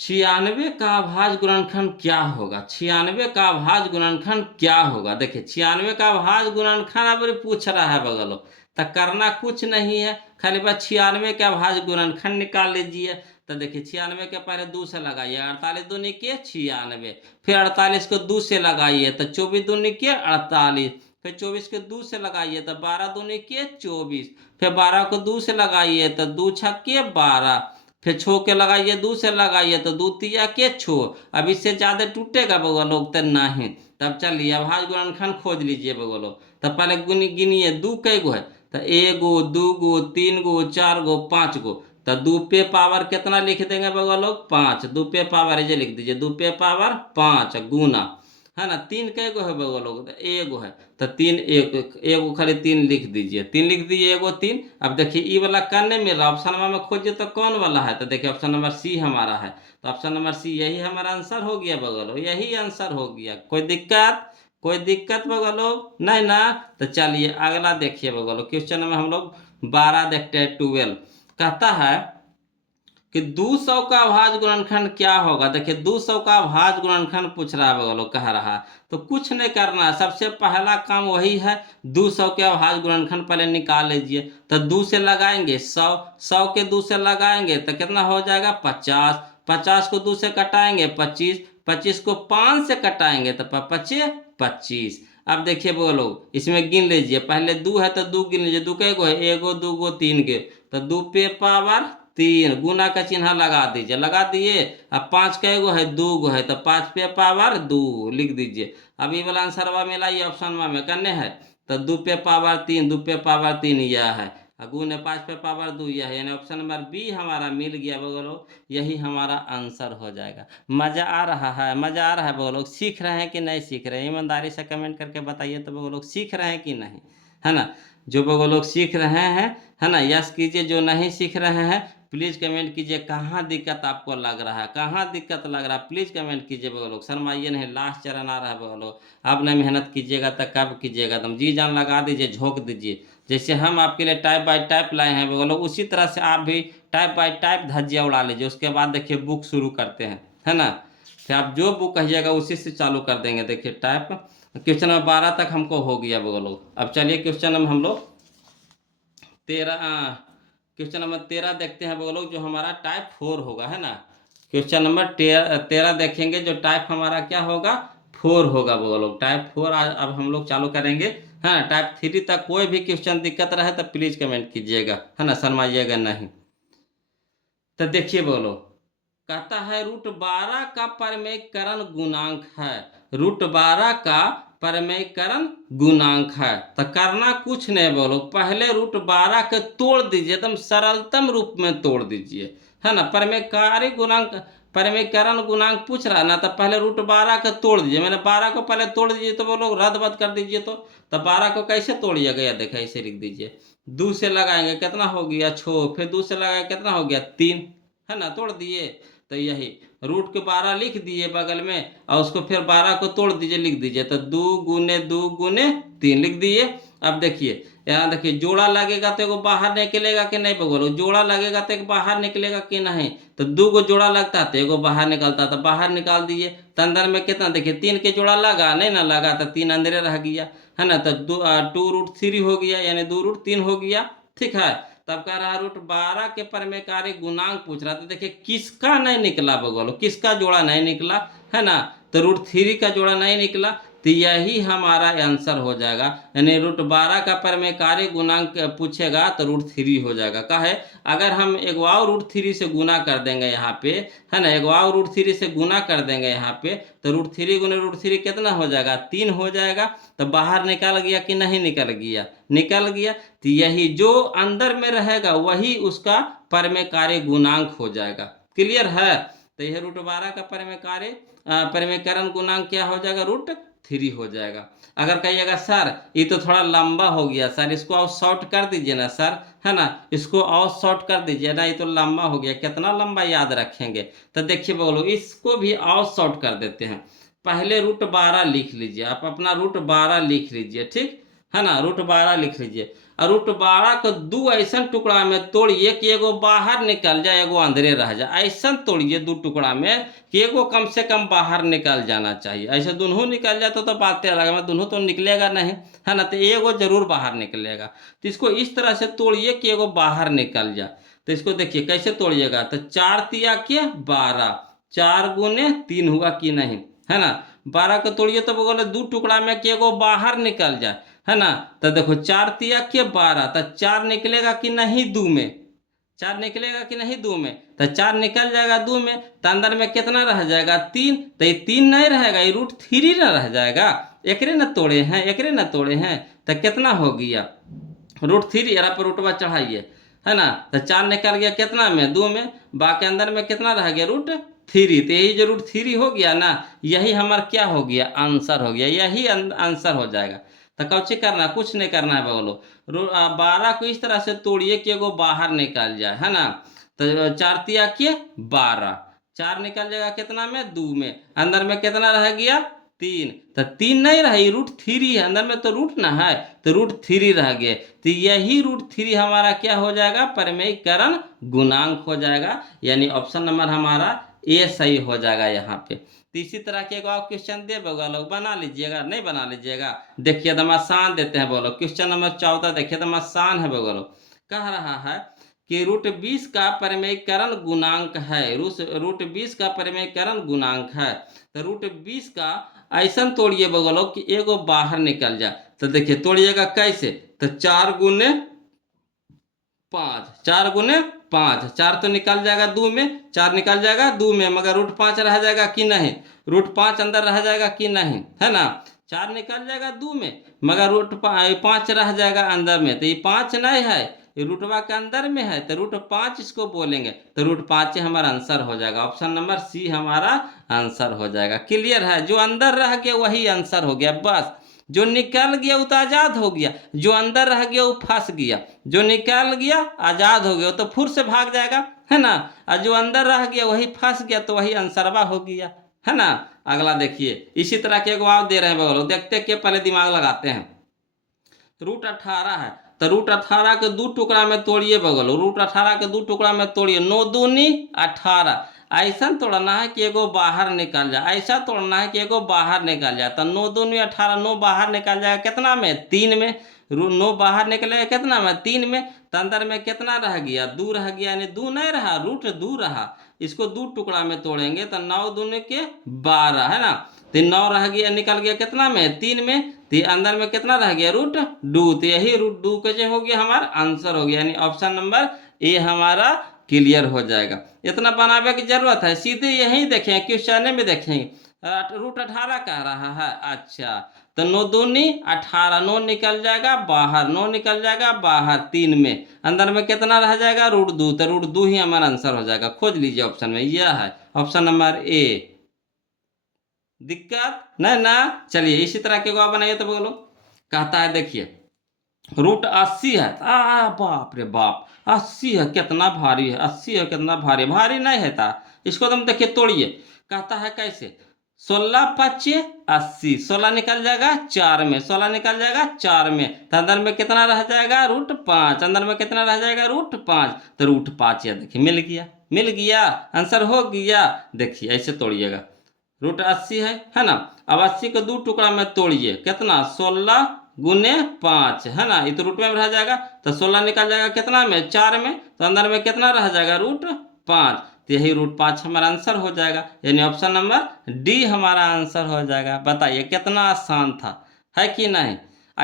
96 का अभाज्य गुणनखंड क्या होगा, 96 का अभाज्य गुणनखंड क्या होगा। देखिए 96 का अभाज्य गुणनखंड अब पूछ रहा है बगलो, तो करना कुछ नहीं है, खाली बस 96 के अभाज्य गुणनखंड निकाल लीजिए। तो देखिए 96 के पहले 2 से लगाइए, 48 दूनी के 96, फिर 48 को 2 से लगाइए तो 24 दूनी के 48, फिर 24 के 2 से लगाइए तो 12 दूनी के 24, फिर 12 को 2 से लगाइए तो 2 छक्के 12, फिर 6 के लगाइए 2 से लगाइए तो 2 तिया के 6। अब इससे ज्यादा टूटेगा बउआ लोग तो नहीं। तब चलिए अभाज्य गुणनखंड खोज लीजिए बउआ लोग। तब पहले गिनिए 2 कै गो है, तो एगो, दूगो, तीन गो, चार गो, पाँच गो। तो 2 पे पावर कितना लिख देंगे बगल लोग? 5। 2 पे पावर ये लिख दीजिए, 2 पे पावर 5 गुना, है ना। 3 कै गो है बगल लोग? तो एगो है, तो 3 एगो खाली 3 लिख दीजिए, 3 लिख दीजिए, एगो 3। अब देखिए ई वाला कन नहीं मिल रहा, ऑप्शन में खोजिए तो कौन वाला है? तो देखिए ऑप्शन नंबर सी हमारा है। तो ऑप्शन नंबर सी यही हमारा आंसर हो गया बगल, यही आंसर हो गया। कोई दिक्कत? कोई दिक्कत बगलो? नहीं ना। तो चलिए अगला देखिए बगलो, क्वेश्चन में हम लोग 12 देखते हैं। 12 कहता है कि 200 का अभाज्य गुणनखंड क्या होगा। देखिए 200 का अभाज्य गुणनखंड पूछ रहा है बगलो, कह रहा है। तो कुछ नहीं करना है, सबसे पहला काम वही है, 200 के अभाज्य गुणनखंड पहले निकाल लीजिए। तो 2 से लगाएंगे 100, 100 के 2 से लगाएंगे तो कितना हो जाएगा? 50, 50 को 2 से कटाएंगे 25, 25 को 5 से कटाएंगे तो 25 25। अब देखिए बोलो, इसमें गिन लीजिए, पहले 2 है तो 2 गिन लीजिए, 2 कैगो है? एगो, दूगो, 3 के। तो 2 पे पावर 3, गुना का चिन्ह लगा दीजिए, लगा दिए। अब 5 कैगो है? 2 गो है, तो 5 पे पावर 2 लिख दीजिए। अब ये वाला आंसर मिला, ये ऑप्शन में करने है। तो 2 पे पावर 3, 2 पे पावर 3 यह है, गुण 5 पे पावर 2 यह है, यानी ऑप्शन नंबर बी हमारा मिल गया बगलो, यही हमारा आंसर हो जाएगा। मजा आ रहा है? मजा आ रहा है बगलो? सीख रहे हैं कि नहीं सीख रहे हैं? ईमानदारी से कमेंट करके बताइए तो बगलो, सीख रहे हैं कि नहीं, है ना। जो बगलो सीख रहे हैं, है ना, यस कीजिए। जो नहीं सीख रहे हैं प्लीज कमेंट कीजिए, कहाँ दिक्कत आपको लग रहा है, कहाँ दिक्कत लग रहा है, प्लीज कमेंट कीजिए बगलो। शर्माइए नहीं, लास्ट चरण आ रहा है बगलो। अब नहीं मेहनत कीजिएगा तो कब कीजिएगा? तुम जी जान लगा दीजिए, झोंक दीजिए। जैसे हम आपके लिए टाइप बाय टाइप लाए हैं बगलो, उसी तरह से आप भी टाइप बाय टाइप धज्जिया उड़ा लीजिए। उसके बाद देखिए बुक शुरू करते हैं, है ना। फिर आप जो बुक कहिएगा उसी से चालू कर देंगे। देखिए टाइप क्वेश्चन नंबर 12 तक हमको हो गया बगलो। अब चलिए क्वेश्चन नंबर हम लोग 13 क्वेश्चन नंबर 13 देखते हैं बगलो, जो हमारा टाइप 4 होगा, है ना। क्वेश्चन नंबर 13 देखेंगे, जो टाइप हमारा क्या होगा? 4 होगा बगलो, टाइप 4 आज अब हम लोग चालू करेंगे। हाँ, टाइप 3 तक कोई भी क्वेश्चन दिक्कत रहे तो प्लीज कमेंट कीजिएगा, है ना, शर्माइएगा नहीं। तो देखिए बोलो, कहता है √12 का परमेयकरण गुणांक है। √12 का परमेयकरण गुणांक है। तो करना कुछ नहीं बोलो, पहले √12 के तोड़ दीजिए, एकदम सरलतम रूप में तोड़ दीजिए, है ना। परमेयकारी गुणांक, परमेयकरण गुणांक पूछ रहा है ना, तो पहले √12 का तोड़ दीजिए। मैंने 12 को पहले तोड़ दीजिए तो बोलो रद्द बद कर दीजिए। तो 12 को कैसे तोड़िएगा? या देखा ऐसे लिख दीजिए, 2 से लगाएंगे कितना हो गया? 6, फिर 2 से लगाएंगे कितना हो गया? 3, है ना, तोड़ दिए। तो यही रूट के 12 लिख दिए बगल में, और उसको फिर 12 को तोड़ दीजिए, लिख दीजिए। तो 2 गुने 2 गुने 3 लिख दिए। अब देखिए यहाँ देखिए, जोड़ा लगेगा तो एगो बाहर निकलेगा कि नहीं बोलो? जोड़ा लगेगा तो एक बाहर निकलेगा कि नहीं? तो 2 को जोड़ा लगता है तो एगो बाहर निकलता, तो बाहर निकाल दिए। तो अंदर में कितना देखिए, 3 के जोड़ा लगा नहीं ना, लगा तो 3 अंदर रह गया, है ना। तो 2√3 हो गया, यानी 2√3 हो गया, ठीक है। तब कह रहा √12 के परमेयकारी गुणांक पूछ रहा था। देखिए किसका नहीं निकला बगलो, किसका जोड़ा नहीं निकला, है ना। तो √3 का जोड़ा नहीं निकला, तो यही हमारा आंसर हो जाएगा। यानी √12 का परमेयकारी गुणांक पूछेगा तो √3 हो जाएगा। का है, अगर हम एक वाव √3 से गुना कर देंगे यहाँ पे, है ना, एक वाव √3 से गुना कर देंगे यहाँ पे, तो √3 गुने √3 कितना हो जाएगा? 3 हो जाएगा। तो बाहर निकल गया कि नहीं निकल गया? निकल गया। तो यही जो अंदर में रहेगा वही उसका परमेयकारी गुणांक हो जाएगा। क्लियर है? तो यह √12 का परमेयकरण गुणांक क्या हो जाएगा? √3 हो जाएगा। अगर कहिएगा सर ये तो थोड़ा लंबा हो गया सर, इसको और शॉर्ट कर दीजिए ना सर, है ना, इसको और शॉर्ट कर दीजिए ना, ये तो लंबा हो गया, कितना लंबा याद रखेंगे? तो देखिए बोलो, इसको भी और शॉर्ट कर देते हैं। पहले √12 लिख लीजिए, आप अपना √12 लिख लीजिए, ठीक है ना, √12 लिख लीजिए। और √12 को 2 ऐसा टुकड़ा में तोड़िए कि एगो बाहर निकल जाए, एगो अंदरे रह जाए। ऐसा तोड़िए 2 टुकड़ा में कि एगो कम से कम बाहर निकल जाना चाहिए। ऐसे दोनों निकल जाए तो बातें अलग है, दोनों तो निकलेगा नहीं, है ना। तो एगो जरूर बाहर निकलेगा। तो इसको इस तरह से तोड़िए कि एगो बाहर निकल जाए। तो इसको देखिए कैसे तोड़िएगा। तो 4 तिया के 12, 4 गुने 3 हुआ कि नहीं, है ना। 12 को तोड़िए तो बोले 2 टुकड़ा में कि एगो बाहर निकल जाए, है ना। तो देखो 4 तिया के 12, तो 4 निकलेगा कि नहीं 2 में? 4 निकलेगा कि नहीं 2 में? तो 4 निकल जाएगा 2 में, तो अंदर में कितना रह जाएगा? 3। तो ये 3 नहीं रहेगा, ये √3 ना रह जाएगा। एकरे ना तोड़े हैं, एकरे ना तोड़े हैं। तो कितना हो गया? √3 यहाँ पर √1 चढ़ाइए, है ना। तो 4 निकल गया कितना में, 2 में, बाकी अंदर में कितना रह गया √3। तो यही जो √3 हो गया ना, यही हमारा क्या हो गया, आंसर हो गया, यही आंसर हो जाएगा। तो कौची करना, कुछ नहीं करना है बोलो। 12 को इस तरह से तोड़िए कि एगो बाहर निकल जाए, है ना। तो 4 तिया के 12, 4 निकल जाएगा कितना में, 2 में, अंदर में कितना रह गया 3। तो 3 नहीं रही, √3 है अंदर में, तो रूट ना है, तो √3 रह गए। तो यही √3 हमारा क्या हो जाएगा, परिमेयीकरण गुणांक हो जाएगा, यानी ऑप्शन नंबर हमारा ए सही हो जाएगा यहाँ पे। तो इसी तरह के एक और क्वेश्चन दे लोग, बना लीजिएगा, नहीं बना लीजिएगा। देखिए एकदम आसान देते हैं बोलो, क्वेश्चन नंबर 14 देखिए एकदम आसान है बोलो। कह रहा है कि √20 का परिमेयीकरण गुणांक है, √20 का परिमेयीकरण गुणांक है। तो √20 का ऐसा तोड़िए बगलो कि एगो बाहर निकल जाए। तो देखिए तोड़िएगा कैसे, तो 4 गुने 5, 4 गुने 5, 4 तो निकल जाएगा 2 में, 4 निकल जाएगा 2 में, मगर √5 रह जाएगा कि नहीं, √5 अंदर रह जाएगा कि नहीं, है ना। 4 निकल जाएगा 2 में, मगर √5 रह जाएगा अंदर में, तो ये 5 नहीं है, ये रूटवा के अंदर में है, तो √5 इसको बोलेंगे, तो √5 हमारा आंसर हो जाएगा। ऑप्शन नंबर सी हमारा आंसर हो जाएगा। क्लियर है, जो अंदर रह गया वही आंसर हो गया, बस। जो निकल गया वो तो आजाद हो गया, जो अंदर रह गया वो फंस गया, जो निकल गया आजाद हो गया तो फुर से भाग जाएगा, है ना। और जो अंदर रह गया वही फंस गया, तो वही आंसरवा हो गया, है ना। अगला देखिए, इसी तरह के एक आप दे रहे हैं बगलो, देखते के पहले दिमाग लगाते हैं। √18 है, तो √18 के 2 टुकड़ा में तोड़िए बगलो, √18 के 2 टुकड़ा में तोड़िए, 9 दूनी 18। ऐसा तोड़ना है कि एगो बाहर निकल जाए, ऐसा तोड़ना है कि एगो बाहर निकल जाए। तो 9 दूनी 18, 9 बाहर निकल जाएगा कितना में, 3 में। 9 बाहर निकलेगा कितना में, 3 में। तो अंदर में कितना रह गया, 2 रह गया, यानी 2 नहीं रहा, √2 रहा। इसको 2 टुकड़ा में तोड़ेंगे तो 9 दूनी के 12, है ना। तो 9 रह गया, निकल गया कितना में, 3 में। तो अंदर में कितना रह गया, √2। तो यही √2 के जो हो गया हमारा आंसर हो गया, यानी ऑप्शन नंबर ए हमारा क्लियर हो जाएगा। इतना बनावे की जरूरत है, सीधे यही देखें, क्वेश्चन में देखेंगे। √18 कह रहा है, अच्छा। तो 9 दूनी 18, 9 निकल जाएगा बाहर, 9 निकल जाएगा बाहर, 3 में, अंदर में कितना रह जाएगा, √2। तो √2 ही हमारा आंसर हो जाएगा। खोज लीजिए ऑप्शन में, यह है ऑप्शन नंबर ए। दिक्कत नहीं ना। चलिए इसी तरह के को बनाइए तो बोलो। कहता है देखिए, √80 है, बाप रे बाप, 80 है, कितना भारी है, 80 है, कितना भारी, भारी नहीं है था। इसको तुम देखिए तोड़िए। कहता है कैसे, 16 5 80, 16 निकल जाएगा 4 में, 16 निकल जाएगा 4 में। तो अंदर में कितना रह जाएगा, √5, अंदर में कितना रह जाएगा, √5। तो √5 या देखिए मिल गया, मिल गया, आंसर हो गया। देखिए ऐसे तोड़िएगा, √80 है ना। अब 80 को 2 टुकड़ा में तोड़िए, कितना, 16 गुने 5, है ना। ये तो रूट में रह जाएगा, तो 16 निकल जाएगा कितना में, 4 में। तो अंदर में कितना रह जाएगा, √5। तो यही √5 हमारा आंसर हो जाएगा, यानी ऑप्शन नंबर डी हमारा आंसर हो जाएगा। बताइए कितना आसान था, है कि नहीं।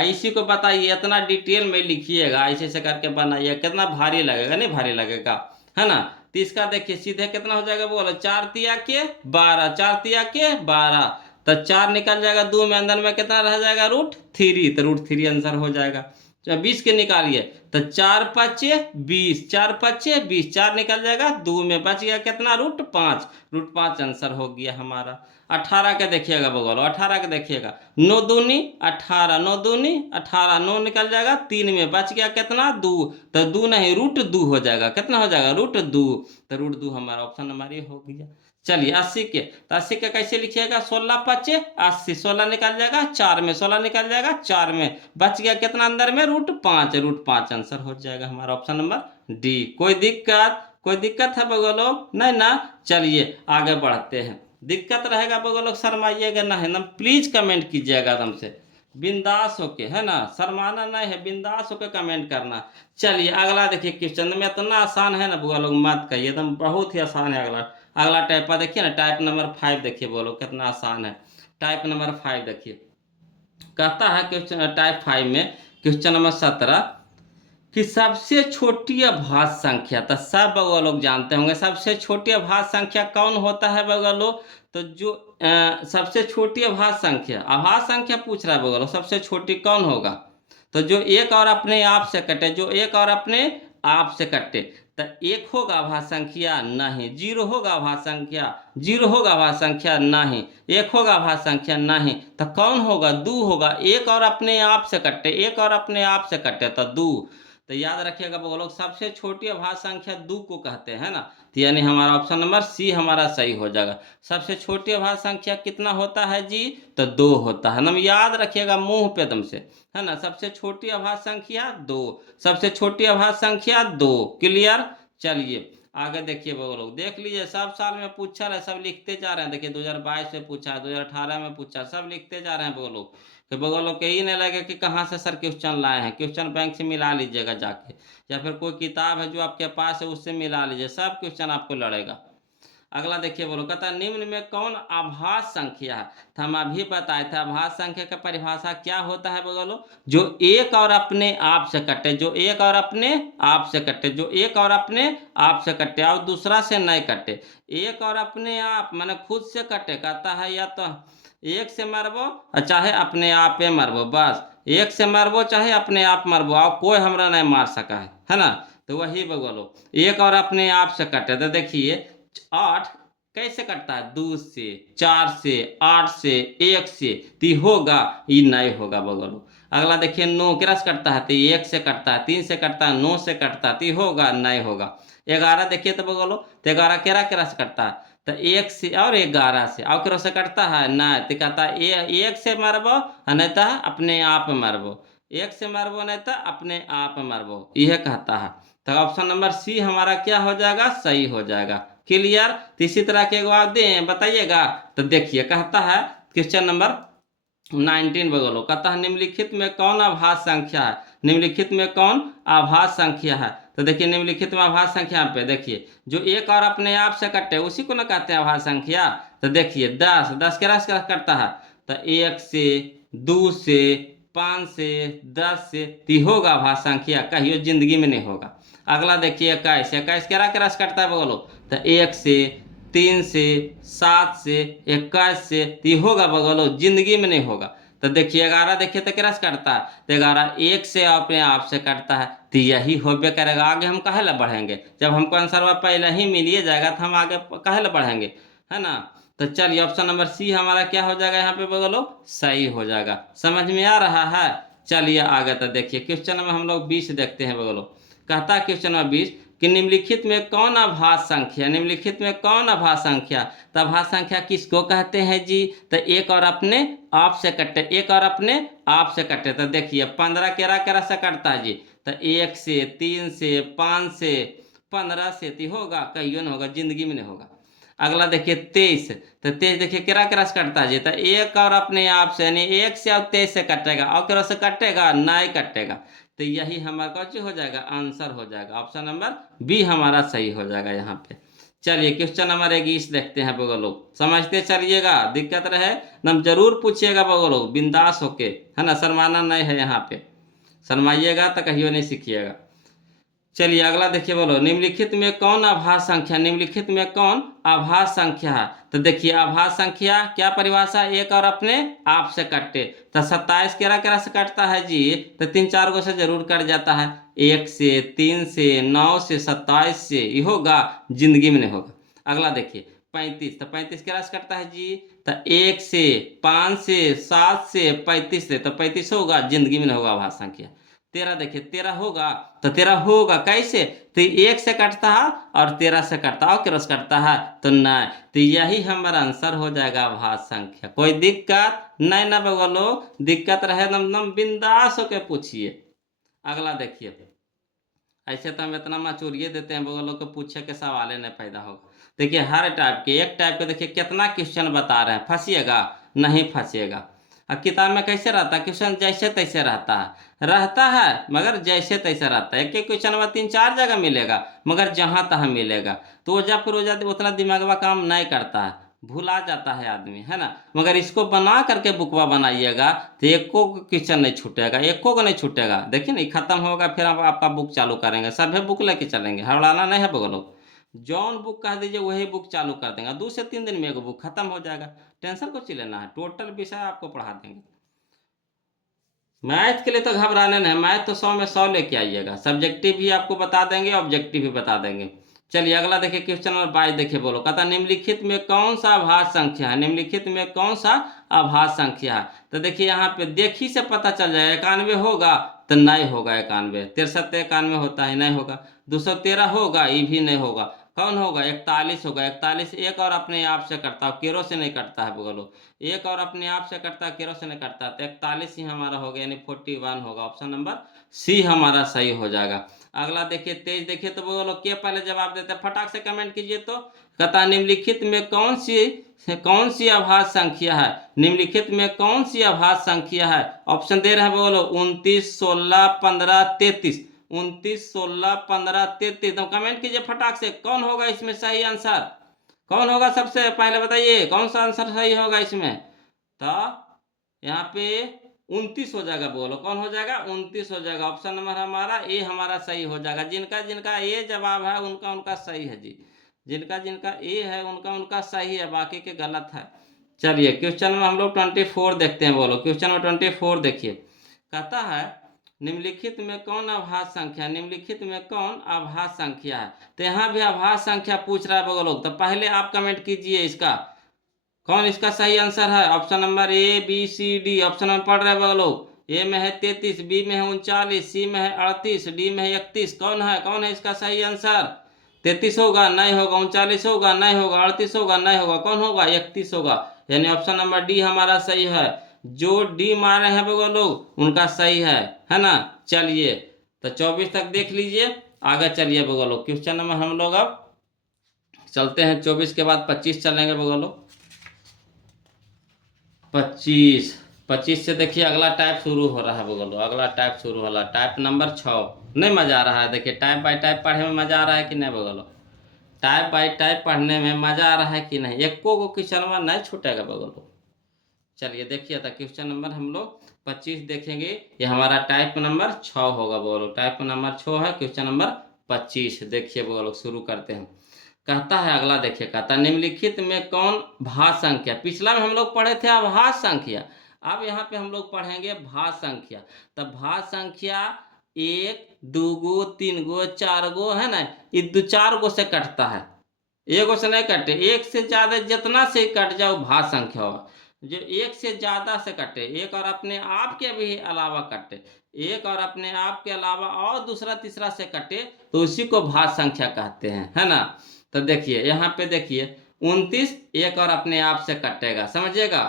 इसी को बताइए, इतना डिटेल में लिखिएगा, ऐसे ऐसे करके बनाइए, कितना भारी लगेगा, नहीं भारी लगेगा, है ना। तो इसका देखिए सीधे कितना हो जाएगा, बोलो, 4 तिया के 12, 4 तिया के 12। तो 4 निकल जाएगा 2 में, अंदर में कितना रह जाएगा, √3। तो √3 आंसर हो जाएगा। 20 के निकालिए, तो 4 5 20, 4 5 20, 4 निकल जाएगा 2 में, बच गया कितना, √5। √5 आंसर हो गया हमारा। 18 के देखिएगा बगल, 18 के देखिएगा, 9 दूनी 18, 9 दूनी 18, 9 निकल जाएगा 3 में, बच गया कितना, 2। तो 2 नहीं, √2 हो जाएगा, कितना हो जाएगा, √2। तो √2 हमारा ऑप्शन नंबर ये हो गया। चलिए 80 के, तो 80 के कैसे लिखिएगा, 16 5 80, 16 निकल जाएगा 4 में, 16 निकल जाएगा 4 में, बच गया कितना अंदर में, √5। √5 आंसर हो जाएगा हमारा ऑप्शन नंबर डी। कोई दिक्कत, कोई दिक्कत है बगलो, नहीं ना। चलिए आगे बढ़ते हैं। दिक्कत रहेगा बगलो, शर्माइएगा नहीं ना, प्लीज कमेंट कीजिएगा एकदम से बिंदास होके, है ना, शर्माना नहीं है, बिंदास होके कमेंट करना। चलिए अगला देखिए, क्वेश्चन में इतना आसान है ना बुआ लोग, मत कहिए, एकदम बहुत ही आसान है। अगला अगला टाइप पर देखिए ना, टाइप नंबर 5 देखिए, बोलो कितना आसान है। टाइप नंबर 5 देखिए, कहता है क्वेश्चन टाइप 5 में, क्वेश्चन नंबर 17, कि सबसे छोटी अभाज्य संख्या, तो सब बगल लोग जानते होंगे सबसे छोटी अभाज्य संख्या कौन होता है बगल लोग। तो जो सबसे छोटी अभाज्य संख्या पूछ रहा है बगल लोग, सबसे छोटी कौन होगा। तो जो एक और अपने आप से कटे, जो एक और अपने आप से कटे, तो एक होगा अभाज्य संख्या नहीं, जीरो होगा अभाज्य संख्या, जीरो होगा अभाज्य संख्या नहीं, एक होगा अभाज्य संख्या नहीं, तो कौन होगा? दो होगा। एक और अपने आप से कटे, एक और अपने आप से कटे तो दो। तो याद रखिएगा वो लोग, सबसे छोटी अभाज्य संख्या दो को कहते हैं ना। तो यानी हमारा ऑप्शन नंबर सी हमारा सही हो जाएगा। सबसे छोटी अभाज्य संख्या कितना होता है जी? तो दो होता है ना। याद रखिएगा मुंह पे दम से, है ना। सबसे छोटी अभाज्य संख्या दो, सबसे छोटी अभाज्य संख्या दो। क्लियर? चलिए आगे देखिए वो लोग, देख लीजिए सब साल में पूछा रहे, सब लिखते जा रहे हैं। देखिए 2022 में पूछा, 2018 में पूछा, सब लिखते जा रहे हैं वो लोग। तो वो लोग के ही नहीं लगे कि कहाँ से सर क्वेश्चन लाए हैं। क्वेश्चन बैंक से मिला लीजिएगा जाके, या फिर कोई किताब है जो आपके पास है उससे मिला लीजिए, सब क्वेश्चन आपको लड़ेगा। अगला देखिए बोलो, कहता है निम्न में कौन अभाज्य संख्या है? तो हम अभी बताए थे अभाज्य संख्या का परिभाषा क्या होता है बोलो, जो एक और अपने आप से कटे, जो एक और अपने आप से कटे, जो एक और अपने आप से कटे और दूसरा से नहीं कटे। एक और अपने आप माने खुद से कटे, कहता है या तो एक से मरबो चाहे अपने आप पे मरबो, बस एक से मरबो चाहे अपने आप मरबो, और कोई हमरा नहीं मार सका है ना। तो वही बोलो, एक और अपने आप से कटे। तो देखिए 8 कैसे कटता है? 2 से, 4 से, 8 से, 1 से, ती होगा ये नहीं होगा बगलो। अगला देखिए 9 किरस कटता है, तो 1 से कटता है, 3 से कटता है, 9 से कटता है, ती होगा नहीं होगा। 11 देखिए तो बगलो, तो 11 केरा किरस कटता है, तो 1 से और 11 से, और किरो से कटता है नहीं, तो कहता है 1 से मरबो नहीं तो अपने आप मरबो, 1 से मरबो नहीं तो अपने आप मरबो, यह कहता है। तो ऑप्शन नंबर सी हमारा क्या हो जाएगा? सही हो जाएगा। क्लियर? तो इसी तरह के एक बात दें बताइएगा। तो देखिए कहता है क्वेश्चन नंबर 19 बगलो, कहता है निम्नलिखित में कौन अभाज्य संख्या है? निम्नलिखित में कौन अभाज्य संख्या है? तो देखिए निम्नलिखित में अभाज्य संख्या पे देखिए, जो एक और अपने आप से कटे उसी को ना कहते हैं अभाज्य संख्या। तो देखिए 10, 10 के रस करता है, तो 1 से, 2 से, 5 से, 10 से, ती होगा अभाज्य संख्या, कहियो जिंदगी में नहीं होगा। अगला देखिए 21, 21 के रस करता है बोलो, तो 1 से, 3 से, 7 से, 21 से, ती होगा बगलो, जिंदगी में नहीं होगा। तो देखिए 11 देखिए तो किरस कटता है, तो 11 1 से अपने आप से कटता है, तो यही होबे करेगा। आगे हम काहे ला बढ़ेंगे? जब हमको आंसर पहले ही मिल ही जाएगा तो हम आगे काहे ला बढ़ेंगे, है ना। तो चलिए ऑप्शन नंबर सी हमारा क्या हो जाएगा यहाँ पे बगलो? सही हो जाएगा। समझ में आ रहा है? चलिए आगे तो देखिए क्वेश्चन में हम लोग 20 देखते हैं बगलो। कहता है क्वेश्चन नंबर 20 कि निम्नलिखित में कौन अभाज्य संख्या, निम्नलिखित में कौन अभाज्य संख्या? तो अभाज्य संख्या किसको कहते हैं जी? तो एक और अपने आप से कटे, एक और अपने आप से कटे। तो देखिए 15 केरा केरा से कटता है जी, तो 1 से, 3 से, 5 से, 15 से, ती होगा कहियो नहीं होगा, जिंदगी में नहीं होगा। अगला देखिए 23, तो 23 देखिए केरा केरा से कटता है जी, तो एक और अपने आप से यानी 1 से और 23 से कटेगा, और केरा से कटेगा नहीं कटेगा। तो यही हमारा कौन हो जाएगा? आंसर हो जाएगा। ऑप्शन नंबर बी हमारा सही हो जाएगा यहाँ पे। चलिए क्वेश्चन नंबर 21 देखते हैं बगलो, समझते चलिएगा, दिक्कत रहे नम जरूर पूछिएगा बगलो, बिंदास होके, है ना, शर्माना नहीं है यहाँ पे। शर्माइएगा तो कहियो नहीं सीखिएगा। चलिए अगला देखिए बोलो, निम्नलिखित में कौन अभाज्य संख्या, निम्नलिखित में कौन अभाज्य संख्या है? तो देखिए अभाज्य संख्या क्या परिभाषा? एक और अपने आप से कटे। तो 27 केरा केरा से कटता है जी, तो 3 4 गो से जरूर कट जाता है, 1 से, 3 से, 9 से, 27 से, ये होगा जिंदगी में नहीं होगा। अगला देखिए 35, तो 35 केरा से कटता है जी, तो 1 से, 5 से, 7 से, 35 से, तो 35 होगा, जिंदगी में नहीं होगा अभाज्य संख्या। 13 देखिए 13 होगा, तो 13 होगा कैसे? तो 1 से कटता है और 13 से कटता है और क्रॉस करता है, तो नहीं, तो यही हमारा आंसर हो जाएगा अभाज्य संख्या। कोई दिक्कत नहीं ना बगलो, दिक्कत रहे नम बिंदास होके पूछिए। अगला देखिए, ऐसे तो हम इतना मचूरिए देते हैं बगलों को, पूछे के सवाल नहीं पैदा होगा। देखिए हर टाइप के, एक टाइप के देखिए कितना क्वेश्चन बता रहे हैं, फंसिएगा नहीं फंसिएगा। अब किताब में कैसे रहता है क्वेश्चन? जैसे तैसे रहता है मगर जैसे तैसे रहता है। एक एक क्वेश्चन में 3 4 जगह मिलेगा, मगर जहाँ तहाँ मिलेगा, तो वो जब फिर वो जाते उतना दिमागवा काम नहीं करता है, भुला जाता है आदमी, है ना। मगर इसको बना करके बुकवा बनाइएगा तो एको क्वेश्चन नहीं छूटेगा, एको को नहीं छूटेगा। देखिए नहीं खत्म होगा फिर हम आपका बुक चालू करेंगे, सभी बुक लेके चलेंगे, हड़ाना नहीं है बगलो। जौन बुक कह दीजिए वही बुक चालू कर देंगे, 2 से 3 दिन में एगो बुक खत्म हो जाएगा। टेंशन कुछ लेना है, टोटल विषय आपको पढ़ा देंगे। मैथ के लिए तो घबराना नहीं, मैथ तो 100 में 100 लेके आइएगा। सब्जेक्टिव भी आपको बता देंगे, ऑब्जेक्टिव भी बता देंगे। चलिए अगला देखिए, क्वेश्चन नंबर 22 देखिए, बोलो कहता निम्नलिखित में कौन सा अभाज्य संख्या है, निम्नलिखित में कौन सा अभाज्य संख्या है। तो देखिए यहाँ पे देखी से पता चल जाए, 91 होगा तो नहीं होगा 91, 63 91 होता है नहीं होगा, 213 होगा ये भी नहीं होगा, कौन होगा 41 होगा, 41 एक और अपने आप से करता है, केरो से नहीं कटता है, बोलो एक और अपने आप से करता है, केरो से नहीं करता, तो 41 ही हमारा हो गया, यानी 41 होगा। ऑप्शन नंबर सी हमारा सही हो जाएगा। अगला देखिए 23 देखिए, तो बोलो के पहले जवाब देते हैं, फटाक से कमेंट कीजिए। तो कहता निम्नलिखित में कौन सी अभाज्य संख्या है, निम्नलिखित में कौन सी अभाज्य संख्या है। ऑप्शन दे रहे हैं, बोलो 29 16 15 33, 29 16 15 33। तो कमेंट कीजिए फटाक से, कौन होगा इसमें सही आंसर, कौन होगा सबसे पहले बताइए कौन सा आंसर सही होगा इसमें। तो यहाँ पे 29 हो जाएगा, बोलो कौन हो जाएगा 29 हो जाएगा। ऑप्शन नंबर हमारा ए हमारा सही हो जाएगा। जिनका जिनका ए जवाब है उनका उनका सही है जी, जिनका जिनका ए है उनका उनका सही है, बाकी के गलत है। चलिए क्वेश्चन में हम लोग 24 देखते हैं, बोलो क्वेश्चन में 24 देखिए, कहता है निम्नलिखित में कौन अभाज्य संख्या, निम्नलिखित में कौन अभाज्य संख्या है। तो यहाँ भी अभाज्य संख्या पूछ रहा है बोलो, तो पहले आप कमेंट कीजिए इसका कौन इसका सही आंसर है। Option number A B C D, option में पढ़ रहे बोलो, ए में है 33, बी में है 39, सी में है 38, डी में है 31, कौन है इसका सही आंसर। 33 होगा नहीं होगा, 39 होगा नहीं होगा, 38 होगा नहीं होगा, कौन होगा 31 होगा, यानी ऑप्शन नंबर डी हमारा सही है। जो डी मारे हैं वो लोग उनका सही है ना। चलिए तो 24 तक देख लीजिए, आगे चलिए बोलो क्वेश्चन नंबर हम लोग अब चलते हैं 24 के बाद 25 चलेंगे बोलो। 25 से देखिए अगला टाइप शुरू हो रहा है बोलो, अगला टाइप शुरू हो रहा है, टाइप नंबर 6। नहीं मजा आ रहा है, देखिए टाइप बाय टाइप पढ़ने में मजा आ रहा है कि नहीं बोलो, टाइप बाय टाइप पढ़ने में मजा आ रहा है कि नहीं, एक को क्वेश्चन नंबर नहीं छूटेगा बोलो। चलिए देखिए तो क्वेश्चन नंबर हम लोग 25 देखेंगे, ये हमारा टाइप नंबर 6 होगा बोलो, टाइप नंबर 6 है क्वेश्चन नंबर 25। देखिए बोलो शुरू करते हैं। कहता है अगला देखिए, कहता निम्नलिखित में कौन भाज्य संख्या, पिछला में हम लोग पढ़े थे अभाज्य संख्या, अब यहाँ पे हम लोग पढ़ेंगे भाज्य संख्या। तब भाज्य संख्या 1 2 गो 3 गो 4 गो है ना, ये 2 4 गो से कटता है, एगो से नहीं कटे, एक से ज्यादा जितना से कट जाओ भाज्य संख्या होगा। जो एक से ज्यादा से कटे, एक और अपने आप के भी अलावा कटे, एक और अपने आप के अलावा और दूसरा तीसरा से कटे, तो उसी को भाज्य संख्या कहते हैं, है ना। तो देखिए यहाँ पे देखिए 29 एक और अपने आप से कटेगा, समझिएगा।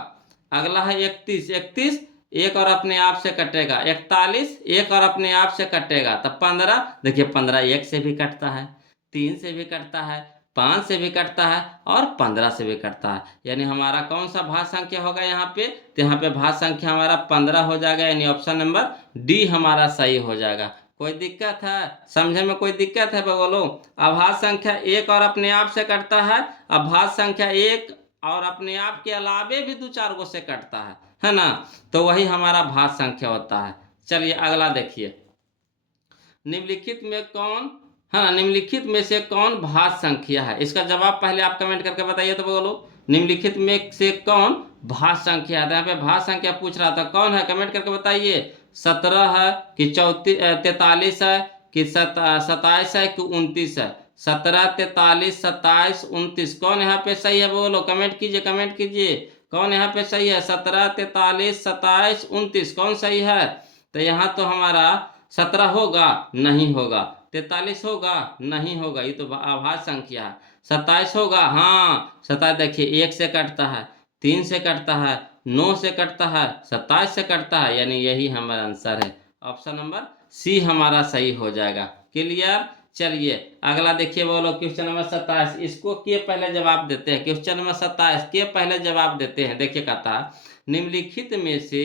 अगला है 31, 31 एक और अपने आप से कटेगा, 41 एक और अपने आप से कटेगा, तब 15 देखिए 15 एक से भी कटता है, 3 से भी कटता है, 5 से भी कटता है और 15 से भी कटता है, यानी हमारा कौन सा भाज्य संख्या होगा यहाँ पे। तो यहाँ पे भाज्य संख्या हमारा 15 हो जाएगा, यानी ऑप्शन नंबर डी हमारा सही हो जाएगा। कोई दिक्कत है समझे में, कोई दिक्कत है बोलो। अभाज्य संख्या एक और अपने आप से कटता है, अभाज्य संख्या एक और अपने आप के अलावे भी 2 4 गो से कटता है ना, तो वही हमारा भाज्य संख्या होता है। चलिए अगला देखिए, निम्नलिखित में कौन, हाँ निम्नलिखित में से कौन भाज्य संख्या है, इसका जवाब पहले आप कमेंट करके बताइए। तो बोलो निम्नलिखित में से कौन भाज्य संख्या है, यहाँ पे भाज्य संख्या पूछ रहा था, कौन है कमेंट करके बताइए। 17 है कि 43 है कि 27 है कि 29 है, 17 43 27 29, कौन यहाँ पे सही है बोलो, कमेंट कीजिए कमेंट कीजिए, कौन यहाँ पे सही है। 17 43 27 29 कौन सही है। तो यहाँ तो हमारा 17 होगा नहीं होगा, 43 होगा नहीं होगा, ये तो अभाज्य संख्या है। 27 होगा, हाँ 27 देखिए 1 से कटता है, 3 से कटता है, 9 से कटता है, 27 से कटता है, यानी यही हमारा आंसर है। ऑप्शन नंबर सी हमारा सही हो जाएगा। क्लियर। चलिए अगला देखिए बोलो क्वेश्चन नंबर 27, इसको के पहले जवाब देते हैं। क्वेश्चन नंबर 27 के पहले जवाब देते हैं। देखिए कहता निम्नलिखित में से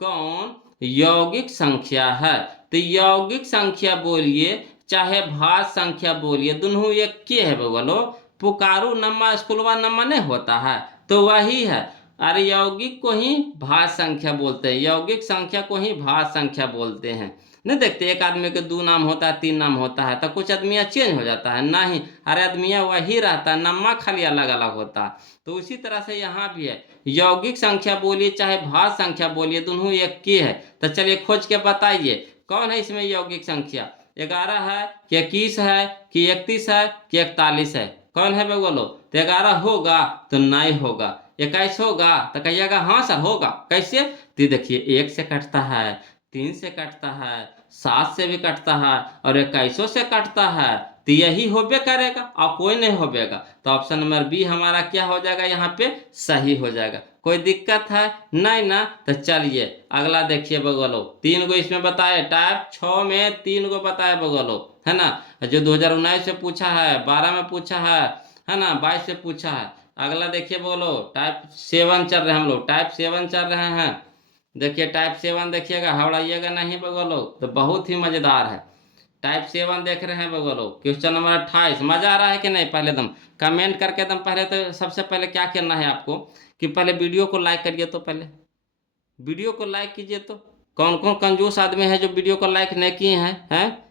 कौन यौगिक संख्या है। तो यौगिक संख्या बोलिए चाहे भाज्य संख्या बोलिए, दोनों एक के है बोलो। पुकारू नम्मा स्कूलवा नम्मा नहीं होता है, तो वही है। अरे यौगिक को ही भाज्य संख्या बोलते हैं, यौगिक संख्या को ही भाज्य संख्या बोलते हैं। नहीं देखते एक आदमी के 2 नाम होता है 3 नाम होता है तो कुछ आदमियाँ चेंज हो जाता है, नहीं हर आदमियाँ वही रहता है, नम्मा खाली अलग अलग होता है। तो उसी तरह से यहाँ भी है, यौगिक संख्या बोलिए चाहे भाज्य संख्या बोलिए दोनों एक की है। तो चलिए खोज के बताइए कौन है इसमें यौगिक संख्या, 11 है कि 21 है कि 31 है कि 41 है, कौन है भाई बोलो। तो 11 होगा तो नहीं होगा, 21 होगा तो कहिएगा हाँ सर होगा, कैसे। तो देखिए 1 से कटता है, 3 से कटता है, 7 से भी कटता है और 21 से कटता है, तो यही होबे करेगा और कोई नहीं होबेगा। तो ऑप्शन नंबर बी हमारा क्या हो जाएगा यहाँ पे सही हो जाएगा। कोई दिक्कत है नहीं ना। तो चलिए अगला देखिए बगलो, 3 गो इसमें बताए, टाइप 6 में 3 गो बताए बगलो, है ना, जो 2019 से पूछा है, 12 में पूछा है ना, 22 से पूछा है। अगला देखिए बोलो, टाइप 7 चल रहे हैं हम लोग, टाइप 7 चल रहे हैं। देखिए टाइप 7 देखिएगा, हवड़ाइएगा नहीं बगलो, तो बहुत ही मजेदार है। टाइप 7 देख रहे हैं बगलो, क्वेश्चन नंबर 28। मजा आ रहा है कि नहीं, पहले दम कमेंट करके दम, पहले तो सबसे पहले क्या करना है आपको कि पहले वीडियो को लाइक करिए, तो पहले वीडियो को लाइक कीजिए। तो कौन कौन कंजूस आदमी है जो वीडियो को लाइक नहीं किए हैं?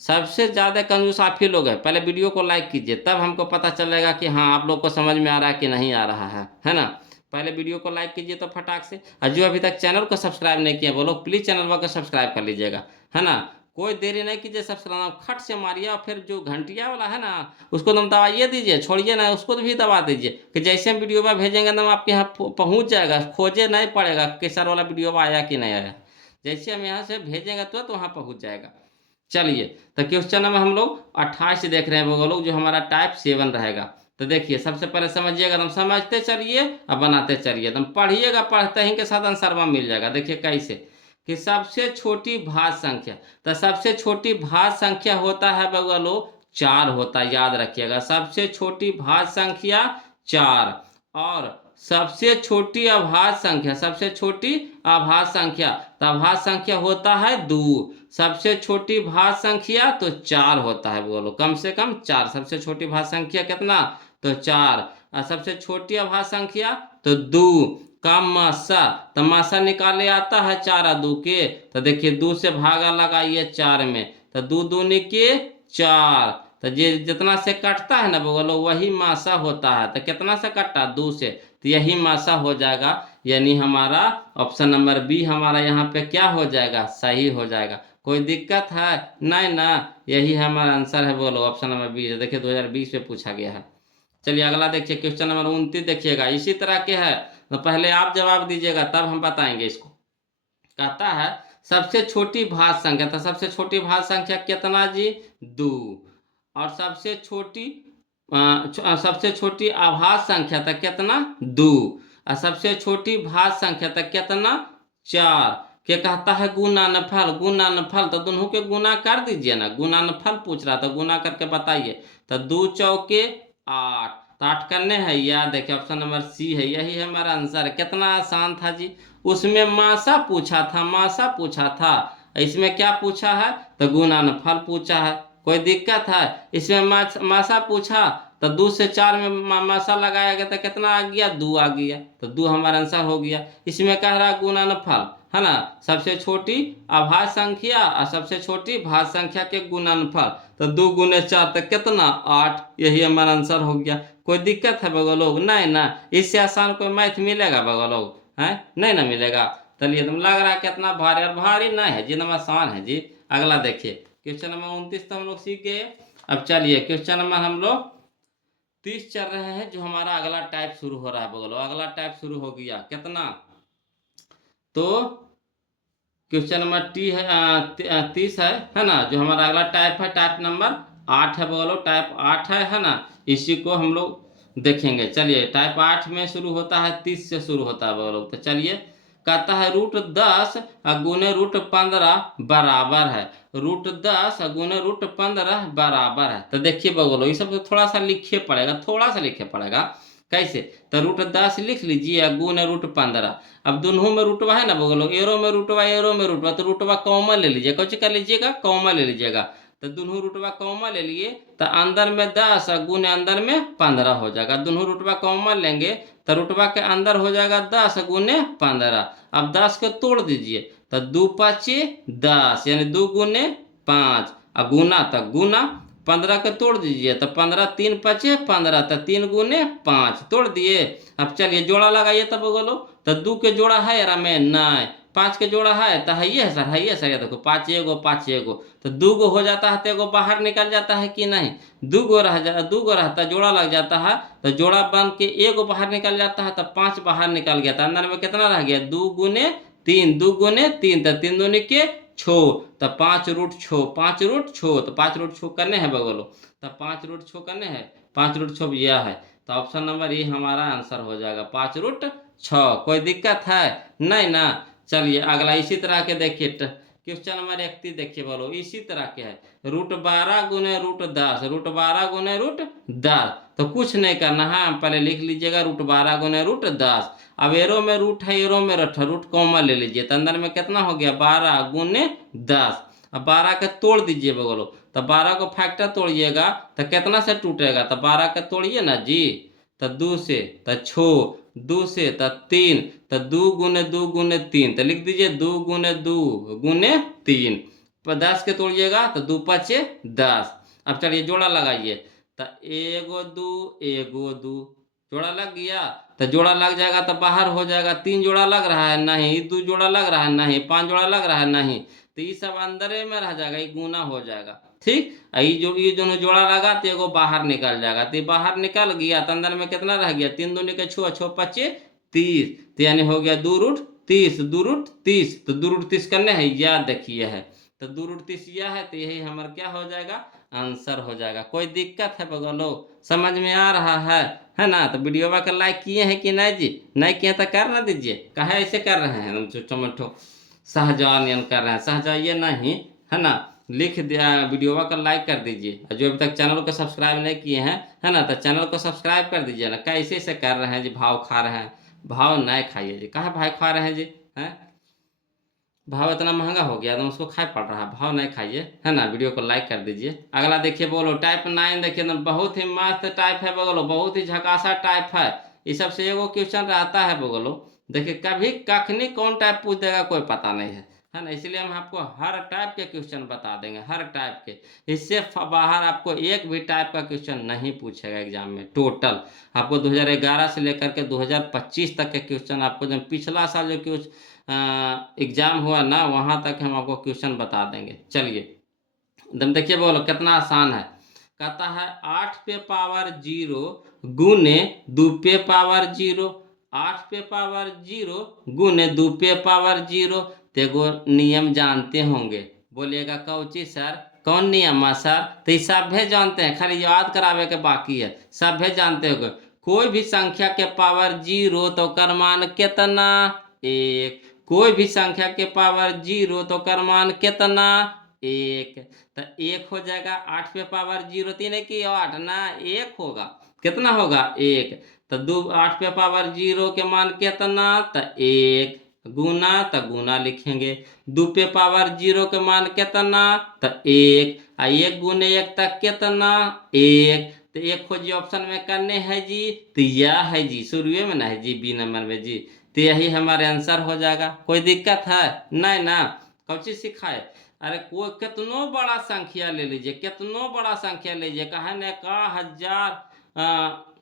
सबसे ज़्यादा कंजूस आप ही लोग हैं। पहले वीडियो को लाइक कीजिए तब हमको पता चलेगा कि हाँ आप लोग को समझ में आ रहा है कि नहीं आ रहा है ना। पहले वीडियो को लाइक कीजिए तो फटाक से, और जो अभी तक चैनल को सब्सक्राइब नहीं किया वो लोग प्लीज़ चैनल को सब्सक्राइब कर लीजिएगा, है ना। कोई देरी नहीं कीजिए, सब्सक्राइब खट से मारिए और फिर जो घंटिया वाला है ना उसको दम दबाइए दीजिए, छोड़िए ना उसको भी दबा दीजिए कि जैसे हम वीडियो में भेजेंगे दम आपके यहाँ पहुँच जाएगा, खोजे नहीं पड़ेगा कि सर वाला वीडियो आया कि नहीं आया। जैसे हम यहाँ से भेजेंगे तो वहाँ पहुँच जाएगा। चलिए तो क्वेश्चन नंबर हम लोग 28 देख रहे हैं वो लोग, जो हमारा टाइप 7 रहेगा। तो देखिए सबसे पहले समझिएगा, तुम समझते चलिए और बनाते चलिए, तुम पढ़िएगा, पढ़ते ही के साथ आंसर में मिल जाएगा। देखिए कैसे कि सबसे छोटी भाज्य संख्या, तो सबसे छोटी भाज्य संख्या होता है बगलो 4 होता है, याद रखिएगा सबसे छोटी भाज्य संख्या 4। और सबसे छोटी अभाज्य संख्या, सबसे छोटी अभाज्य संख्या, तो अभाज्य संख्या होता है 2। सबसे छोटी भाज्य संख्या तो 4 होता है, बोलो कम से कम 4। सबसे छोटी भाज्य संख्या कितना, तो 4। और सबसे छोटी अभाज्य संख्या तो 2। कम मासा, तो मासा निकाले आता है 4 और 2 के, तो देखिए 2 से भागा लगाइए 4 में, तो 2 दूनी के 4। तो ये जितना से कटता है ना बोलो वही मासा होता है। तो कितना से कटा, 2 से, तो यही मासा हो जाएगा। यानी हमारा ऑप्शन नंबर बी हमारा यहाँ पे क्या हो जाएगा, सही हो जाएगा। कोई दिक्कत है नहीं ना, यही हमारा आंसर है, बोलो ऑप्शन नंबर बी। देखिए 2020 में पूछा गया है। चलिए अगला देखिए क्वेश्चन नंबर 29 देखिएगा, इसी तरह के है, तो पहले आप जवाब दीजिएगा तब हम बताएंगे इसको। कहता है सबसे छोटी भाज्य संख्या, तो सबसे छोटी भाज्य संख्या कितना जी, 2। और सबसे छोटी अभाज्य संख्या तक कितना, 2। और सबसे छोटी भाज्य संख्या तक कितना, 4। के कहता है गुणनफल, गुणनफल तो दोनों के गुना कर दीजिए ना, गुणनफल पूछ रहा था, गुना करके बताइए। तो 2 चौके 8, तो 8 करने हैं, याद देखिए ऑप्शन नंबर सी है, यही हमारा आंसर है। कितना आसान था जी, उसमें मासा पूछा था, मासा पूछा था, इसमें क्या पूछा है, तो गुणनफल पूछा है। कोई दिक्कत है, इसमें मासा पूछा तो 2 से 4 में मासा लगाया गया तो कितना आ गया, 2 आ गया, तो 2 हमारा आंसर हो गया। इसमें कह रहा है गुणनफल, है ना, सबसे छोटी अभाज्य संख्या और सबसे छोटी भाज्य संख्या के गुणनफल, तो 2 गुने 4 तक कितना, 8, यही हमारा आंसर हो गया। कोई दिक्कत है बगल लोग, नहीं ना, इससे आसान कोई मैथ मिलेगा बगल लोग, है नहीं ना मिलेगा। चलिए तुम लग रहा है कितना भारी, और भारी नहीं है जी, नंबर आसान है जी। अगला देखिए क्वेश्चन नंबर 29 तो हम लोग सीख गए। अब चलिए क्वेश्चन नंबर हम लोग 30 चल रहे हैं, जो हमारा अगला टाइप शुरू हो रहा है बगलो, अगला टाइप शुरू हो गया कितना, तो क्वेश्चन नंबर 30 है ना, जो हमारा अगला टाइप है, टाइप नंबर 8 है बगलो, टाइप 8 है ना। इसी को हम लोग देखेंगे। चलिए टाइप 8 में शुरू होता है, 30 से शुरू होता है बगलो। तो चलिए कहता है √10 गुने √15 बराबर है, √10 गुने √15 बराबर है। तो देखिए बगलो ये सब तो थोड़ा सा लिखे पड़ेगा, थोड़ा सा लिखे पड़ेगा। कैसे, तो √10 लिख लीजिए गुने √15। अब दोनों में रूटवा है ना बगलो, एरो में रूटवा, एरो में रूटवा, तो रूटवा कॉमन ले लीजिएगा, कुछ कर लीजिएगा कॉमन ले लीजिएगा। तो दोनों रूटवा कॉमन ले लिए, तो अंदर में 10 गुने अंदर में 15 हो जाएगा। दोनों रूटवा कॉमन लेंगे तो रूटवा के अंदर हो जाएगा 10 गुने 15। अब 10 को तोड़ दीजिए, तो 2 पचे 10 यानी 2 गुने 5 और गुना तक गुना 15 का तोड़ दीजिए तो 15 3 पचे 15 तो 3 गुने 5 तोड़ दिए। अब चलिए जोड़ा लगाइए तब बोलो तो 2 के जोड़ा है यार में नहीं 5 के जोड़ा है तो है सर ये देखो 5 एगो 5 एगो तो 2 गो हो जाता है तो एगो बाहर निकल जाता है कि नहीं 2 गो रहता जोड़ा लग जाता है तो जोड़ा बन के एगो बाहर निकल जाता है तो 5 बाहर निकल गया तो अंदर में कितना रह गया 2 गुने 3 2 गुने 3 तो 3 दूनी के 6 तो 5 रूट 6 5 रूट 6 तो 5 रूट 6 करने हैं बगलो तो 5 रूट 6 करने हैं 5 रूट 6 यह है तो ऑप्शन नंबर ये हमारा आंसर हो जाएगा 5 रूट 6। कोई दिक्कत है नहीं ना। चलिए अगला इसी तरह के देखिए क्वेश्चन नंबर 31 देखिए बोलो इसी तरह के है √12 गुने √10 √12 गुने √10 तो कुछ नहीं करना है हम पहले लिख लीजिएगा √12 गुने √10 अब एरो में रूट है एरो में रूट कॉमन ले लीजिए तो अंदर में कितना हो गया 12 गुने 10 अब 12 का तोड़ दीजिए बोलो तो 12 को फैक्टर तोड़िएगा तो कितना से टूटेगा तो 12 का तोड़िए ना जी तो 2 से तो 6 2 से तो 3 तो 2 गुने 3 तो लिख दीजिए 2 गुने 2 गुने 3 पर 10 के तोड़िएगा तो 2 पचे 10। अब चलिए जोड़ा लगाइए तो एगो 2 एगो 2 जोड़ा लग गया तो जोड़ा लग जाएगा तो बाहर हो जाएगा 3 जोड़ा लग रहा है नहीं 2 जोड़ा लग रहा है नहीं 5 जोड़ा लग रहा है नहीं तो ये सब अंदर में रह जाएगा ये गुना हो जाएगा ठीक। ये दोनों जोड़ा लगा तो एगो बाहर निकल जाएगा तो बाहर निकल गया तो अंदर में कितना रह गया 3 दूनी के 6 6 पचे 30 तो यानी हो गया 2√30 2√30 तो 2√30 करने है याद देखिए है तो 2√30 यह है तो यही हमारा क्या हो जाएगा आंसर हो जाएगा। कोई दिक्कत है बगलो समझ में आ रहा है ना। तो वीडियो का लाइक किए हैं कि नहीं जी नहीं किए तो कर ना दीजिए कहे ऐसे कर रहे हैं हम टमाटो सहजान कर रहे हैं सहजाइए नहीं है ना लिख दिया वीडियो का लाइक कर दीजिए जो अभी तक चैनल को सब्सक्राइब नहीं किए हैं है ना तो चैनल को सब्सक्राइब कर दीजिए ना कैसे से कर रहे हैं जी भाव खा रहे हैं भाव नहीं खाइए जी कहा भाई खा रहे हैं जी हैं भाव इतना महंगा हो गया तो उसको खाए पड़ रहा है भाव नहीं खाइए है ना। वीडियो को लाइक कर दीजिए। अगला देखिए बोलो टाइप 9 देखिए ना बहुत ही मस्त टाइप है बोलो बहुत ही झकासा टाइप है इस सबसे एगो क्वेश्चन रहता है बोलो देखिए कभी कखनी कौन टाइप पूछ देगा कोई पता नहीं है ना इसलिए हम आपको हर टाइप के क्वेश्चन बता देंगे हर टाइप के इससे बाहर आपको एक भी टाइप का क्वेश्चन नहीं पूछेगा एग्जाम में। टोटल आपको 2011 से लेकर के 2025 तक के क्वेश्चन आपको जब पिछला साल जो एग्जाम हुआ ना वहां तक हम आपको क्वेश्चन बता देंगे। चलिए एकदम देखिए बोलो कितना आसान है कहता है 8 पे पावर 0 गुने 2 पे पावर 0 8 पे पावर 0 गुने 2 पे पावर 0 तेगो नियम जानते होंगे बोलिएगा कौची सर कौन नियम है सर तो ये सभ्य जानते हैं खाली याद करावे के बाकी है सभ्य जानते होंगे कोई भी संख्या के पावर 0 तो कर मान कितना 1 कोई भी संख्या के पावर 0 तो कर मान कितना 1 तो 1 हो जाएगा 8 पे पावर 0 3 की 8 ना 1 होगा कितना होगा 1 तो 8 पे पावर 0 के मान कितना तो 1 गुना तो गुना लिखेंगे 2 पे पावर 0 के मान कितना तो 1 1 गुने 1 तक कितना 1 तो 1 खोजिए ऑप्शन में करने है जी तो यह है जी शुरू में ना है जी बी नंबर में जी तो यही हमारे आंसर हो जाएगा। कोई दिक्कत है नहीं ना कौन चीज सिखाए अरे कोई कितनो बड़ा संख्या ले लीजिए कितनो बड़ा संख्या लीजिए कहे न का 1000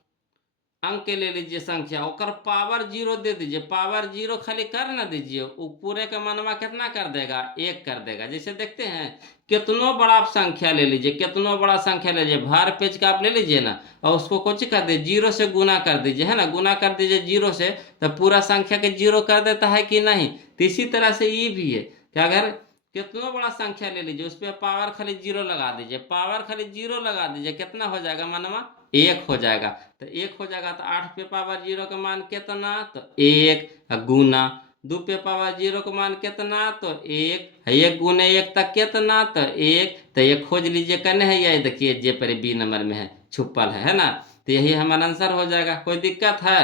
अंक के ले लीजिए संख्या और पावर 0 दे दीजिए पावर 0 खाली कर ना दीजिए वो पूरे का मनवा कितना कर देगा 1 कर देगा। जैसे देखते हैं कितनो बड़ा आप संख्या ले लीजिए कितनो बड़ा संख्या ले लीजिए भार पेज का आप ले लीजिए ना और उसको कुछ कर दीजिए 0 से गुना कर दीजिए है ना गुना कर दीजिए 0 से तो पूरा संख्या के 0 कर देता है कि नहीं। तो इसी तरह से ये भी है कि अगर कितना बड़ा संख्या ले लीजिए उस पर पावर खाली 0 लगा दीजिए पावर खाली 0 लगा दीजिए कितना हो जाएगा मनवा 1 हो जाएगा। तो 1 हो जाएगा तो 8 पे पावर 0 का मान कितना तो 1 गुना 2 पे पावर 0 का मान कितना तो 1 गुने 1 तक कितना तो 1 तो 1 खोज लीजिए करने है ये देखिए जे पर बी नंबर में है छुपल है ना। तो यही हमारा आंसर हो जाएगा। कोई दिक्कत है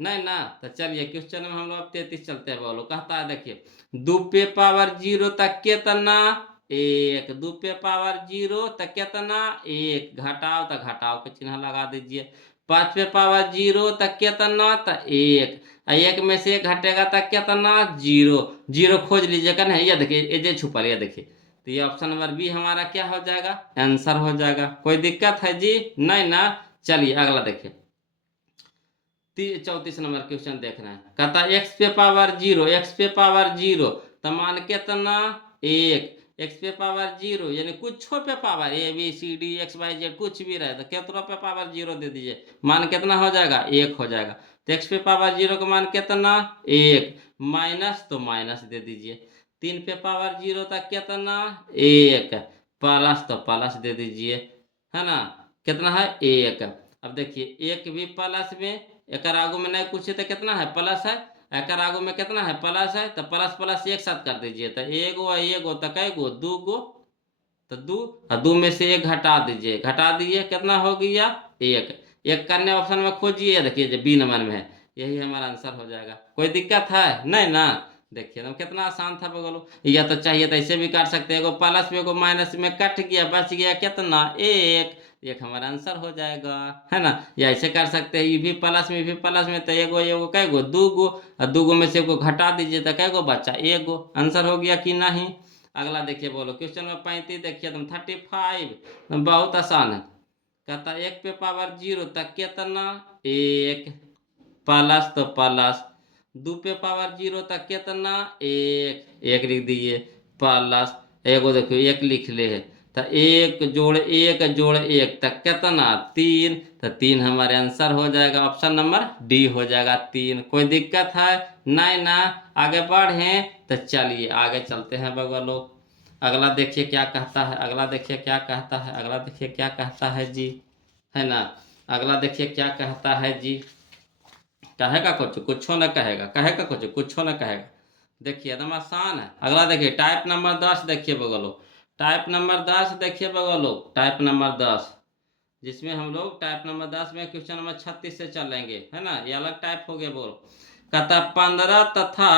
नहीं ना। तो चलिए क्वेश्चन में हम लोग 33 चलते हैं बोलो कहता है देखिए 2 पे पावर 0 तक कितना 1 2 पे पावर 0 तक कितना 1 घटाओ तो घटाओ का चिन्ह लगा दीजिए 5 पे पावर 0 तक कितना तो 1 एक में से एक घटेगा तो कितना, जीरो। जीरो खोज लीजिएगा ना, ये देखिए ये जो छुपा लिया देखिए, तो ये ऑप्शन नंबर बी हमारा क्या हो जाएगा, आंसर हो जाएगा। कोई दिक्कत है जी, नहीं ना। चलिए अगला देखिए, 34 नंबर क्वेश्चन देख रहे हैं। कहता है एक्स पे पावर जीरो, एक्स पे पावर जीरो, तो मान कितना, एक। एक्स पे पावर जीरो यानी कुछ पे power, A B C D X Y Z कुछ भी रहे तो कितनों पे पावर जीरो दे दीजिए, मान कितना हो जाएगा, एक हो जाएगा। तो एक्स पे पावर जीरो का मान कितना, एक, माइनस तो माइनस दे दीजिए। 3 पे पावर जीरो तक कितना, एक, प्लस तो प्लस दे दीजिए, है ना। कितना है, एक। अब देखिए एक भी प्लस में, एक आगू में नहीं कुछ है तो कितना है, प्लस है। एक आगू में कितना है, प्लस है, तो प्लस प्लस एक साथ कर दीजिए, तो एगो तो कै गो, दू गो, तो दू, और दू में से एक घटा दीजिए, घटा दिए कितना हो गया, एक। एक करने ऑप्शन में खोजिए, देखिए जो बी नंबर में है, यही हमारा आंसर हो जाएगा। कोई दिक्कत है नहीं ना। देखिए तो कितना आसान था बगलो, या तो चाहिए तो ऐसे भी काट सकते हैं, एगो प्लस में एगो माइनस में कट गया, बच गया कितना, एक। एक हमारा आंसर हो जाएगा, है ना। या ऐसे कर सकते हैं, ये भी प्लस में भी प्लस में, तो एगो एगो कै गो, दू गो, और दू गो में से एगो घटा दीजिए तो कै गो बच्चा, एक गो। आंसर हो गया कि नहीं। अगला देखिए, बोलो क्वेश्चन में 35 देखिए तुम, 35 बहुत आसान है। कहता एक पे पावर जीरो तक कितना, एक, प्लस तो प्लस, दो पे पावर जीरो तक कितना, एक, एक लिख दिए, प्लस, एगो देखो एक लिख ले है, तो एक जोड़ एक तक कितना, तीन, तो तीन हमारे आंसर हो जाएगा, ऑप्शन नंबर डी हो जाएगा, तीन। कोई दिक्कत है नहीं ना। आगे बढ़े तो चलिए आगे चलते हैं बगल लोग। अगला देखिए क्या कहता है, अगला देखिए क्या कहता है, अगला देखिए क्या कहता है जी, है ना। अगला देखिए क्या कहता है जी, कहेगा कुछ, कुछ न कहेगा, कहेगा कुछ न कहेगा। देखिए एकदम आसान है। अगला देखिए टाइप नंबर 10 देखिए बगलो, टाइप नंबर 10 देखिए बगलो, टाइप नंबर 10, जिसमें हम लोग टाइप नंबर 10 में क्वेश्चन नंबर 36 से चलेंगे, है ना। ये अलग टाइप हो गया। बोल, कहता 15 तथा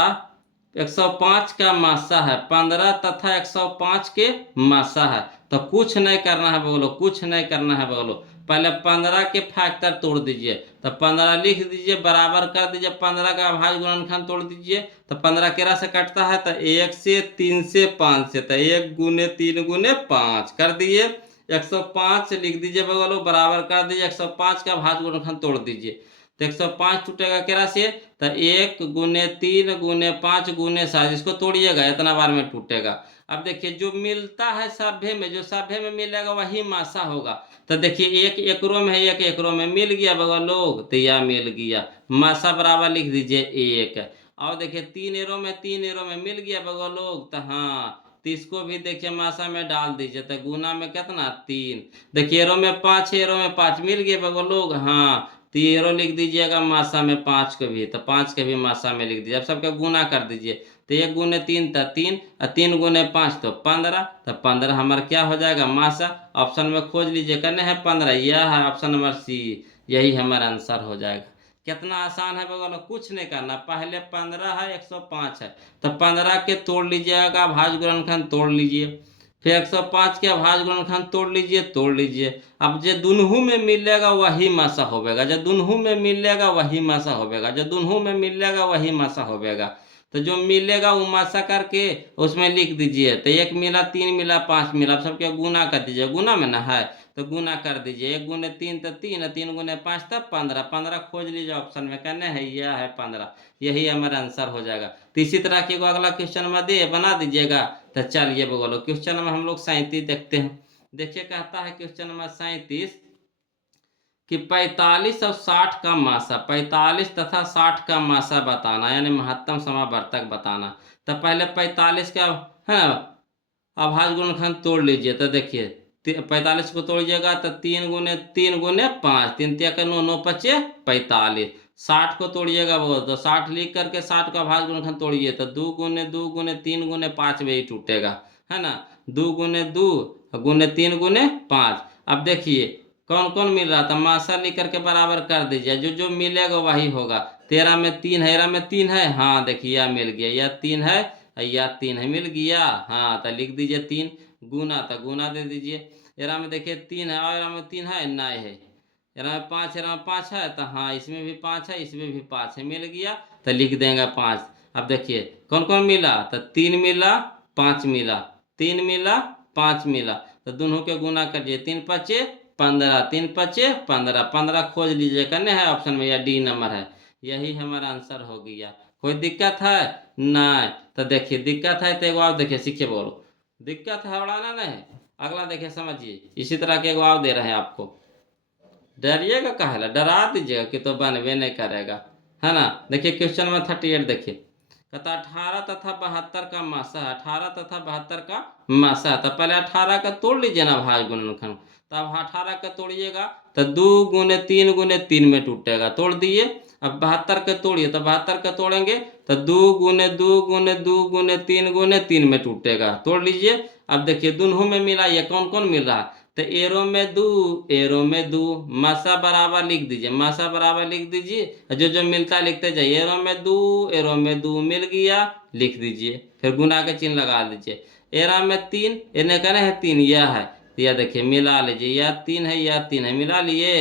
105 का मासा है, 15 तथा 105 के मासा है, तो कुछ नहीं करना है बोलो, कुछ नहीं करना है बोलो। पहले 15 के फैक्टर तोड़ दीजिए, तो 15 लिख दीजिए, बराबर कर दीजिए, 15 का अभाज्य गुणनखंड तोड़ दीजिए, तो 15 केरा से कटता है, तो 1 से 3 से 5 से, तो 1 गुने 3 गुने 5 कर दिए, 105 लिख दीजिए बगलो, बराबर कर दीजिए, 105 का अभाज्य गुणनखंड तोड़ दीजिए, तो 105 टूटेगा केरा से, तो 1 गुने 3 गुने 5 गुने 7, इसको तोड़िएगा इतना बार में टूटेगा। अब देखिए जो मिलता है सभ्य में, जो सभ्य में मिलेगा वही मासा होगा। तो देखिए एक एकरो में है, एक एकरो में मिल गया बगल लोग, तो यह मिल गया, मासा बराबर लिख दीजिए एक। और देखिए 3 एरो में, 3 एरो में मिल गया बगल लोग, तो हाँ, तो इसको भी देखिए मासा में डाल दीजिए, तो गुना में कितना, 3। देखिए एरो में 5, एरो में 5 मिल गए बगल लोग, हाँ, तो एरो लिख दीजिएगा मासा में 5 को भी, तो 5 के भी मासा में लिख दीजिए। अब सबका गुना कर दीजिए, तो 1 गुने 3 तो 3, और 3 गुने 5 तो 15, तो 15 हमारा क्या हो जाएगा, मासा। ऑप्शन में खोज लीजिए, करने है 15, यह है ऑप्शन नंबर सी, यही हमारा आंसर हो जाएगा। कितना आसान है बगल, कुछ नहीं करना। पहले 15 है, 105 है, तो 15 के तोड़ लीजिएगा, भाज्य गुणनखंड तोड़ लीजिए, फिर 105 के अभाज्य गुणनखंड तोड़ लीजिए, तोड़ लीजिए। अब जो दुनहु में मिलेगा वही मासा होवेगा, जो दुनहु में मिलेगा वही मासा होवेगा, जो दुनहु में मिलेगा वही मासा होवेगा। तो जो मिलेगा वो मासा करके उसमें लिख दीजिए, तो 1 मिला, 3 मिला, 5 मिला, अब सबके गुना कर दीजिए, गुना में ना है तो गुना कर दीजिए, 1 गुने 3 तो 3, 3 गुने 5 तब 15, 15 खोज लीजिए ऑप्शन में, कहने है यह है 15, यही हमारा आंसर हो जाएगा। तो इसी तरह के अगला क्वेश्चन में दे बना दीजिएगा। तो चलिए बोलो क्वेश्चन में हम लोग 37 देखते हैं। देखिए कहता है क्वेश्चन नंबर 37 कि 45 और 60 का मासा, 45 तथा 60 का मासा बताना, यानी महत्तम समावर्तक बताना। तो पहले 45 का है ना अभाज्य गुणनखंड तोड़ लीजिए, तो देखिए 45 को तोड़िएगा तो 3 गुने 5, 3 तिया का 9, 9 पचे 45। 60 को तोड़िएगा वो, तो 60 लिख करके 60 का अभाज्य गुणनखंड तोड़िए, तो 2 गुने 2 गुने 3 गुने 5 में ही टूटेगा, है ना। 2 गुने 2 गुने 3 गुने 5। अब देखिए कौन कौन मिल रहा था, मासा लिख करके बराबर कर दीजिए, जो जो मिलेगा वही होगा। 13 में 3 है, 13 में 3 है, हाँ देखिए यह मिल गया, यह 3 है, या 3 है, मिल गया, हाँ तो लिख दीजिए 3। गुना तो गुना दे दीजिए, एरा में देखिए 3 है, और एरा में 3 है, नहीं है, एरा में 5, एरा में 5 है, तो हाँ इसमें भी 5 है, इसमें भी 5 है, मिल गया। तो लिख देंगे 5। अब देखिए कौन कौन मिला, तो 3 मिला 5 मिला, 3 मिला 5 मिला, तो दोनों के गुना करिए, 3 पचे 15, 3 पचे 15, 15 खोज लीजिए, करने है ऑप्शन में, या डी नंबर है, यही हमारा आंसर हो गया। कोई दिक्कत है? नहीं। तो देखिए दिक्कत है तो एगो आप देखिए सीखिए, बोलो दिक्कत है उड़ाना नहीं। अगला देखिए समझिए, इसी तरह के एगो आप दे रहे हैं आपको, डरिएगा काहे, डरा दीजिएगा कि तो बनवे नहीं करेगा, है ना। देखिए क्वेश्चन नंबर 38 देखिए, कहता 18 तथा 72 का मासा है, 18 तथा 72 का मासा है। तो पहले 18 का तोड़ लीजिए ना भाज गुणनखंड, तो अब 18 का तोड़िएगा तो 2 गुने 3 गुने 3 में टूटेगा, तोड़ दिए। अब 72 का तोड़िए, तो 72 का तोड़ेंगे तो 2 गुने 2 गुने 2 गुने 3 गुने 3 में टूटेगा, तोड़ लीजिए। अब देखिए दोनों में मिलाइए, कौन कौन मिल रहा है, तो एरो में 2 एरो में 2, मासा बराबर लिख दीजिए, मासा बराबर लिख दीजिए, जो जो मिलता है लिखते जाइए, एरो में 2 एरो में 2 मिल गया, लिख दीजिए, फिर गुना के चिन्ह लगा दीजिए। एरा में 3, इन्हें कहना है 3, यह है, यह देखिए मिला लीजिए, यह 3 है यह 3 है, मिला लिए,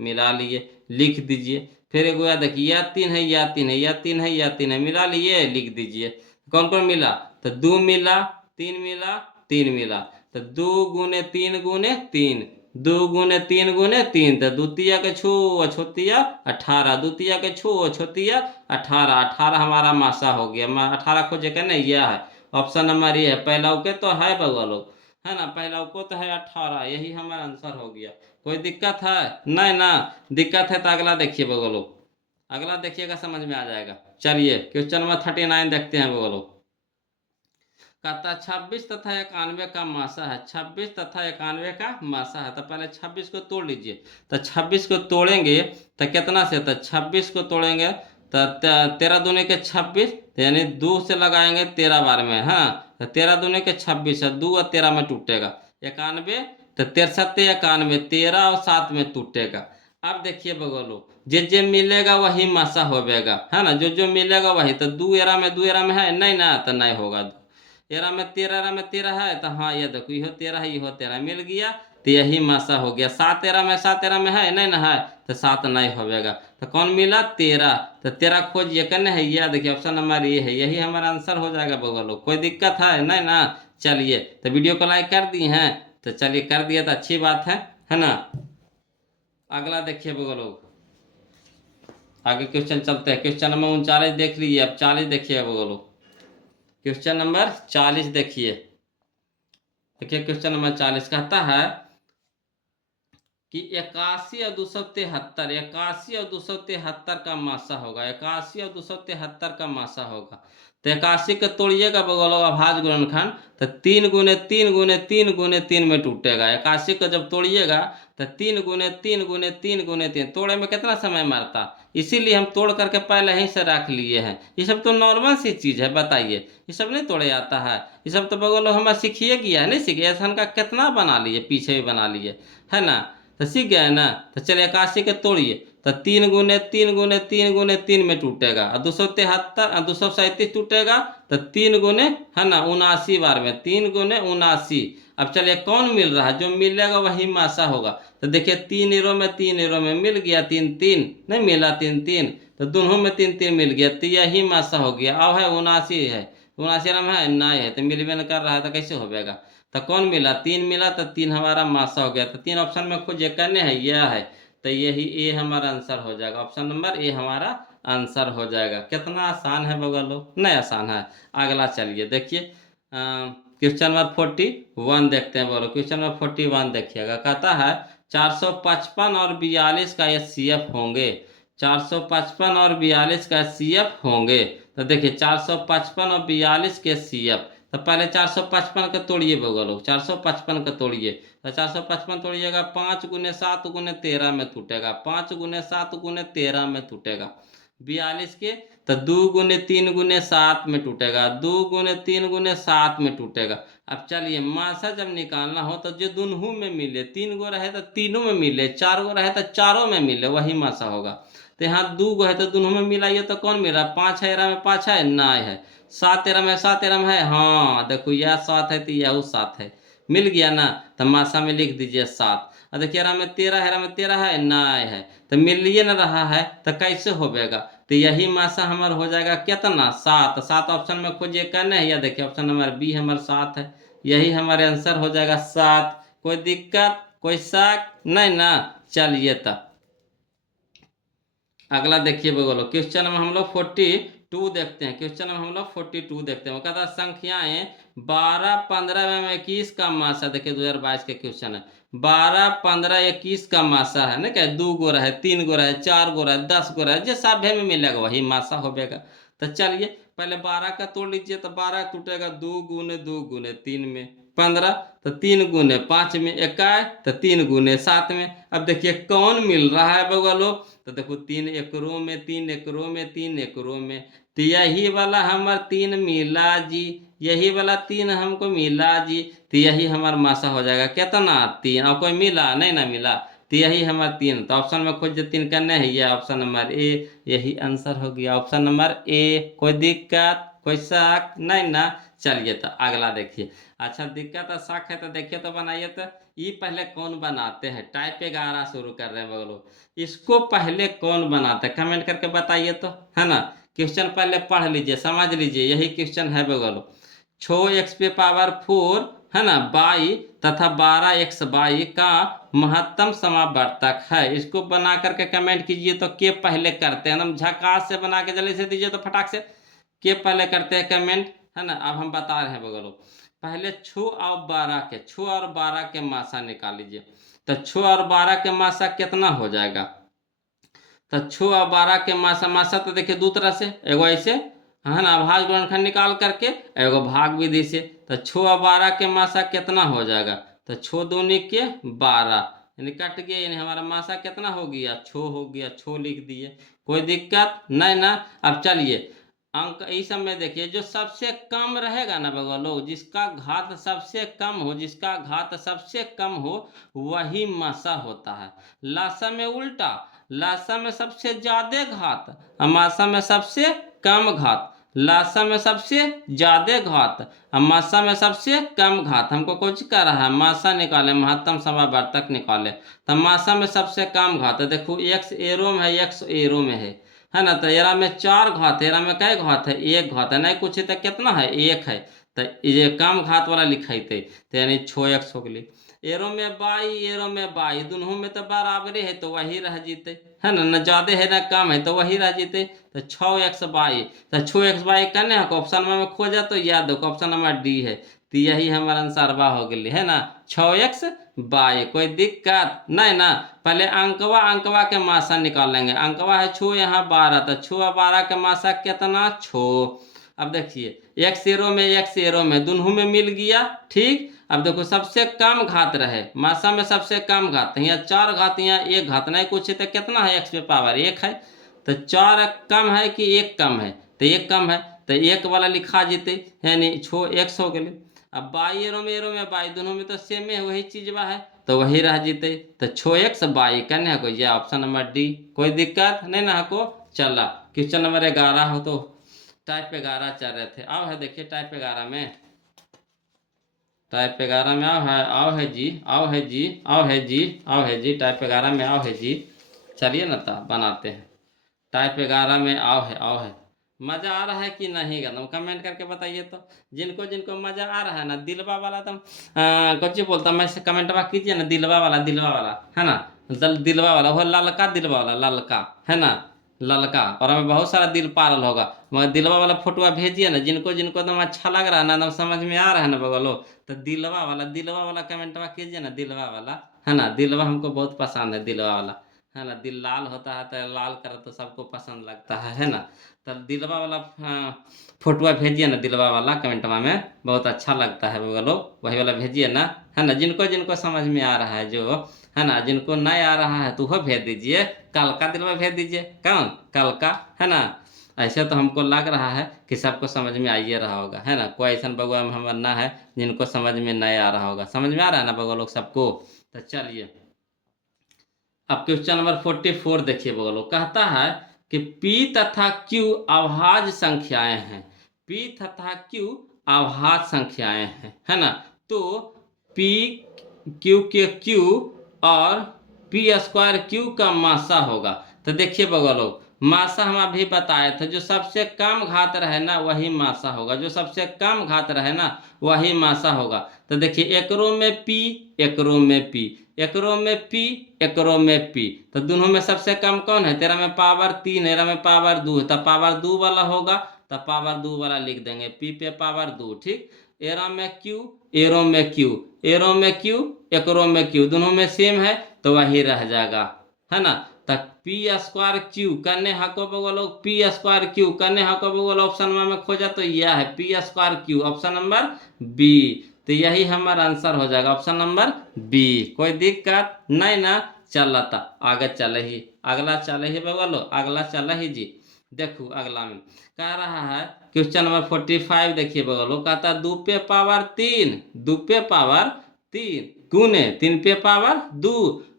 मिला लिए, लिख दीजिए। फिर एक बार देखिए यह 3 है यह 3 है, यह 3 है यह 3 है, मिला लिए, लिख दीजिए। कौन कौन मिला, तो 2 मिला 3 मिला 3 मिला, तो 2 गुने 3 गुने 3, 2 गुने 3 गुने 3, तो द्वितीय के छो अछोतिया 18, द्वितीय के छो अछोतिया 18, 18 हमारा मासा हो गया। 18 खोजे का नहीं, यह है ऑप्शन नंबर ये है, पहला के तो है बउआ लोग, है ना, पहला को तो है 18, यही हमारा आंसर हो गया। कोई दिक्कत है? नहीं ना। दिक्कत है तो अगला देखिए बउआ लोग, अगला देखिएगा समझ में आ जाएगा। चलिए क्वेश्चन नंबर 39 देखते हैं बउआ लोग। कहता 26 तथा 91 का मासा है, 26 तथा 91 का मासा है। तो पहले 26 को तोड़ लीजिए, तो 26 को तोड़ेंगे तो कितना से, तो 26 को तोड़ेंगे तो 13 दूनी के 26, यानी 2 से लगाएंगे 13 बार में, हाँ, तो 13 दूनी के 26 है, 2 और 13 में टूटेगा 91, तो 63 91, 13 और 7 में टूटेगा। अब देखिए बगलो, जे मिलेगा वही मासा होगा, है ना, जो जो मिलेगा वही, तो 2 एरा में 2 एरा में है नहीं ना, तो नहीं होगा। एरा में 13 एरा में 13 है, तो हाँ ये देखो यहो 13 है यहो 13 मिल गया, तो यही मासा हो गया। 7 एरा में 7 एरा में है नहीं ना है, तो 7 नहीं होगा, तो कौन मिला 13, तो 13 खोजिए कन्ने है, यह देखिए ऑप्शन नंबर ये है, यही हमारा आंसर हो जाएगा बगल लोग। कोई दिक्कत है नहीं ना। चलिए तो वीडियो को लाइक कर दी हैं, तो चलिए कर दिया तो अच्छी बात है ना। अगला देखिए बगल लोग, आगे क्वेश्चन चलते हैं। क्वेश्चन नंबर 39 देख लीजिए, अब 40 देखिए बगल लोग। क्वेश्चन नंबर 40 देखिए, देखिए क्वेश्चन नंबर 40 कहता है कि 81 और 273, 81 और 273 का मासा होगा, 81 और 273 का मासा होगा। तो 81 का तोड़िएगा बगल अभाज्य गुणनखंड, तो 3 गुने 3 गुने 3 गुने 3 में टूटेगा। 81 का जब तोड़िएगा तो 3 गुने 3 गुने 3 गुने 3, तोड़े में कितना समय मारता, इसीलिए हम तोड़ करके पहले ही से रख लिए हैं। ये सब तो नॉर्मल सी चीज़ है, बताइए, ये सब नहीं तोड़े आता है, ये सब तो बगल हमें सीखिए किया है, नहीं सीखिए, ऐसा का कितना बना लिए, पीछे भी बना लिए, है ना, तो सीख गए ना। तो चलिए 81 के तोड़िए, तो 3 गुने 3 गुने 3 गुने 3 में टूटेगा, और 273 237 टूटेगा, तो 3 गुने, है ना, 79 बार में, 3 गुने 79। अब चलिए कौन मिल रहा है, जो मिलेगा वही मासा होगा। तो देखिए 3 एरो में 3 एरो में मिल गया 3 3, नहीं मिला 3 3, तो दोनों में 3 3 मिल गया, तो यही मासा हो गया। अब है 79 है, 79 में है नहीं है, तो मिलवे न कर रहा है, तो कैसे होगा। तो कौन मिला, 3 मिला, तो 3 हमारा मासा हो गया। तो 3 ऑप्शन में खोजिए करने है, यह है, तो यही ए हमारा आंसर हो जाएगा, ऑप्शन नंबर ए हमारा आंसर हो जाएगा। कितना आसान है बगलो, नहीं आसान है। अगला चलिए देखिए क्वेश्चन नंबर 41 देखते हैं, बोलो क्वेश्चन नंबर 41 देखिएगा। कहता है 455 और 42 का एचसीएफ होंगे, 455 और 42 का एचसीएफ होंगे। तो देखिए 455 और 42 के एचसीएफ, तो पहले 455 का तोड़िए बगलो, 455 का तोड़िए, तो 455 तोड़िएगा, 5 गुने 7 गुने 13 में टूटेगा, 5 गुने 7 गुने 13 में टूटेगा। 42 के, तो 2 गुने 3 गुने 7 में टूटेगा, 2 गुने 3 गुने 7 में टूटेगा। अब चलिए मासा जब निकालना हो तो जो दोनों में मिले, 3 गो रहे तो तीनों में मिले, 4 गो रहे तो चारों में मिले, वही मासा होगा। तो यहाँ 2 गो है तो दोनों में मिलाइए, तो कौन मिला, 5 है एरा में 5 है नहीं है, 7 एरा में 7 एरा में है, हाँ देखो यह 7 है तो यह 7 है, मिल गया ना। तो मासा में लिख दीजिए 7। और देखिए एरा में 13 है, एरा में 13 है नहीं है, तो मिल लिए ना रहा है, तो कैसे होगा। तो यही मासा हमारा हो जाएगा कितना 7। 7 ऑप्शन में खोजिए करना है, या देखिए ऑप्शन नंबर बी हमारा 7 है, यही हमारे आंसर हो जाएगा 7। कोई दिक्कत कोई शक नहीं ना। चलिए तब अगला देखिए बोलो, क्वेश्चन में हम लोग 42 देखते हैं। क्वेश्चन में हम लोग 42 देखते हैं। वो कहता है संख्याएं 12, 15 एवं 21 का मासा। देखिए 2022 के क्वेश्चन है। 12, 15, 21 का मासा है ना, क्या 2 गोरा है, 3 गोरा है, 4 गोरा है, 10 गोरा है, जो सभ्य में मिलेगा वही मासा हो जाएगा। तो चलिए पहले 12 का तोड़ लीजिए, तो 12 टूटेगा 2 गुने 2 गुने 3 में। 15 तो 3 गुने 5 में। 21 तो 3 गुने 7 में। अब देखिए कौन मिल रहा है बगलो, तो देखो 3 एकरों में, 3 एकरों में, 3 एकरों में। तो यही वाला हमार 3 मिला जी, यही वाला 3 हमको मिला जी। तो यही हमारा मासा हो जाएगा कितना 3। और कोई मिला नहीं ना मिला, तो यही हमारा 3। तो ऑप्शन में खोज 3 करना है, ये ऑप्शन नंबर ए, यही आंसर हो गया ऑप्शन नंबर ए। कोई दिक्कत कोई शक नहीं ना। चलिए तो अगला देखिए। अच्छा दिक्कत और शक है तो देखिए तो बनाइए। तो ये पहले कौन बनाते हैं, टाइप 11 शुरू कर रहे हैं बगलो, इसको पहले कौन बनाते हैं कमेंट करके बताइए तो, है ना। क्वेश्चन पहले पढ़ लीजिए समझ लीजिए, यही क्वेश्चन है बगलो। 6x⁴ है ना 22 तथा 12x22 का महत्तम समावर्तक है। इसको बना करके कमेंट कीजिए तो के पहले करते हैं, एकदम झकास से बना के जल्दी से दीजिए तो फटाक से के पहले करते हैं कमेंट, है ना। अब हम बता रहे हैं बगलो, पहले 6 और 12 के 6 और 12 के मासा निकाल लीजिए। तो 6 और 12 के मासा कितना हो जाएगा, तो 6 और 12 के मासा, मासा तो देखिए दो तरह से, एगो ऐसे है ना भाग गुणनखंड निकाल करके, एगो भाग विधि से। तो 6 और 12 के मासा कितना हो जाएगा, तो 6 दूनी के 12, यानी कट गया, यानी हमारा मासा कितना हो गया 6 हो गया, 6 लिख दिए। कोई दिक्कत नहीं ना। अब चलिए अंक इस समय देखिए, जो सबसे कम रहेगा ना बगलो, जिसका घात सबसे कम हो, जिसका घात सबसे कम हो वही मासा होता है। लासा में उल्टा, लासा में सबसे ज्यादा घात, मासा में सबसे कम घात। लासा में सबसे ज्यादा घात, मासा में सबसे कम घात। हमको कुछ कर रहा है मासा निकाले, महत्तम समावर्तक निकाले। तो मासा में सबसे कम घात है, देखो एक्स एरो में है, एक्स एरो में है ना। तो एरा में 4 घात है, एरा में कै घात है 1 घात है, नहीं कुछ तो कितना है 1 है। तो ये कम घात वाला लिखाई थे, तो यानी 6x हो गई। एरो में 22, एरो में 22, दोनों में तो बराबर है, तो वही रह जीते, है ना, न ज्यादा है ना कम है, तो वही रह जीते। तो 6x22, तो 6x22 करने है ऑप्शन में खोजा तो याद हो ऑप्शन नंबर डी है। तो यही हमारा आंसर हो गई है ना 6x22। कोई दिक्कत नहीं ना। पहले अंकवा अंकवा के मासा निकाल लेंगे। अंकवा है 6, यहाँ 12, तो 6 और 12 के मासा कितना 6। अब देखिए एक्स एरो में, एक्स एरो में दोनों में मिल गया, ठीक। अब देखो सबसे कम घात रहे, मासा में सबसे कम घात, यहाँ 4 घात, यहाँ 1 घात, नहीं कुछ है तो कितना है एक्स पे पावर 1 है। तो 4 कम है कि 1 कम है, तो 1 कम है, तो 1 वाला लिखा जीते, यानी 6x हो गए। अब 22 एरो में 22, दोनों में तो सेम है, वही चीज है, तो वही रह जीते। तो 6x22 करने को ये ऑप्शन नंबर डी। कोई दिक्कत नहीं ना को। चला क्वेश्चन नंबर 11 हो तो टाइप 11 चल रहे थे। आओ है देखिए टाइप 11 में, टाइप 11 में आओ है जी, आओ है जी, आओ है जी, आओ है जी, टाइप 11 में आओ है जी। चलिए ना ता बनाते हैं, टाइप 11 में आओ है, आओ है। मजा आ रहा है कि नहीं एकदम कमेंट करके बताइए तो। जिनको जिनको मजा आ रहा है ना, दिलवा वाला तुम कुछ बोलता मैं से कमेंट कीजिए ना, दिलवा वाला, दिलवा वाला है ना, दिलवा वाला वो ललका दिलवा वाला, ललका है ना, ललका। और हमें बहुत सारा दिल पारल होगा, मगर दिलवा वाला फोटो भेजिए ना, जिनको जिनको एकदम अच्छा लग रहा है ना, एकदम समझ में आ रहा है ना बगलो, तो दिलवा वाला कमेंट कीजिए ना, दिलवा वाला है ना। दिलवा हमको बहुत पसंद है, दिलवा वाला है ना। दिल लाल होता है तो लाल कर तो सबको पसंद लगता है ना। तो दिलवा वाला फोटोआ भेजिए ना, दिलवा वाला कमेंट में बहुत अच्छा लगता है वो लोग, वही वाला भेजिए ना, है ना। जिनको जिनको समझ में आ रहा है जो, है ना, जिनको नहीं आ रहा है तो वह भेज दीजिए, कल का दिलवा भेज दीजिए, कौन कल का, है ना। ऐसे तो हमको लग रहा है कि सबको समझ में आइए रहा होगा, है ना। कोई ऐसा बगुआ हम ना है जिनको समझ में नहीं आ रहा होगा, समझ में आ रहा है ना बगुआ लोग सबको। तो चलिए अब क्वेश्चन नंबर 44 देखिए बगलो, कहता है कि P तथा Q अभाज्य संख्याएं हैं। P तथा Q अभाज्य संख्याएं हैं, है ना। तो P Q के Q और P² Q का मासा होगा। तो देखिए बगलो, मासा हम अभी बताए थे, जो सबसे कम घात रहे ना वही मासा होगा, जो सबसे कम घात रहे ना वही मासा होगा। तो देखिए एकरो में पी, एकरो में पी, एकरो में पी, एकरो में पी, तो दोनों में सबसे कम कौन है? तेरह में पावर 3 है, में पावर 2 है, तो पावर 2 वाला होगा, तो पावर 2 वाला लिख देंगे, पी पे पावर 2। ठीक, एरो में क्यू, एरो में क्यू, एरो में क्यू, एकरो में क्यू, दोनों में सेम है तो वही रह जाएगा, है ना। तक पी स्क्वायर क्यू करने हको बोलो, पी स्क्वायर क्यू करने हको बोलो, ऑप्शन में खोजा तो यह है P square Q, option number B. तो यही हमारा आंसर हो जाएगा ऑप्शन नंबर बी। कोई दिक्कत नहीं ना? चलता आगे चले ही, अगला चले ही बोलो, अगला चले ही जी। देखो अगला में कह रहा है क्वेश्चन नंबर 45, देखिए बोलो, कहता 2 पे पावर 3, 2 पे पावर 3 गुने 3 पे पावर 2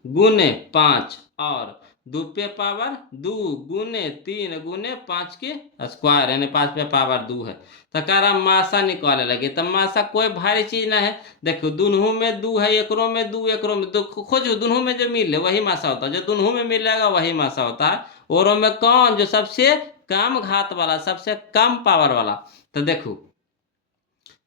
गुने 5 और 2 पे पावर 2 गुने 3 गुने 5 के स्क्वायर, यानी 5 पे पावर 2 है। तो कह रहा मासा निकाले लगे, तो मासा कोई भारी चीज ना है। देखो दोनों में 2 है, एकरों में 2, एकरों में 2, खोजो दोनों में जो मिले वही मासा होता है, जो दोनों में मिलेगा वही मासा होता है। और में कौन? जो सबसे कम घात वाला, सबसे कम पावर वाला। तो देखो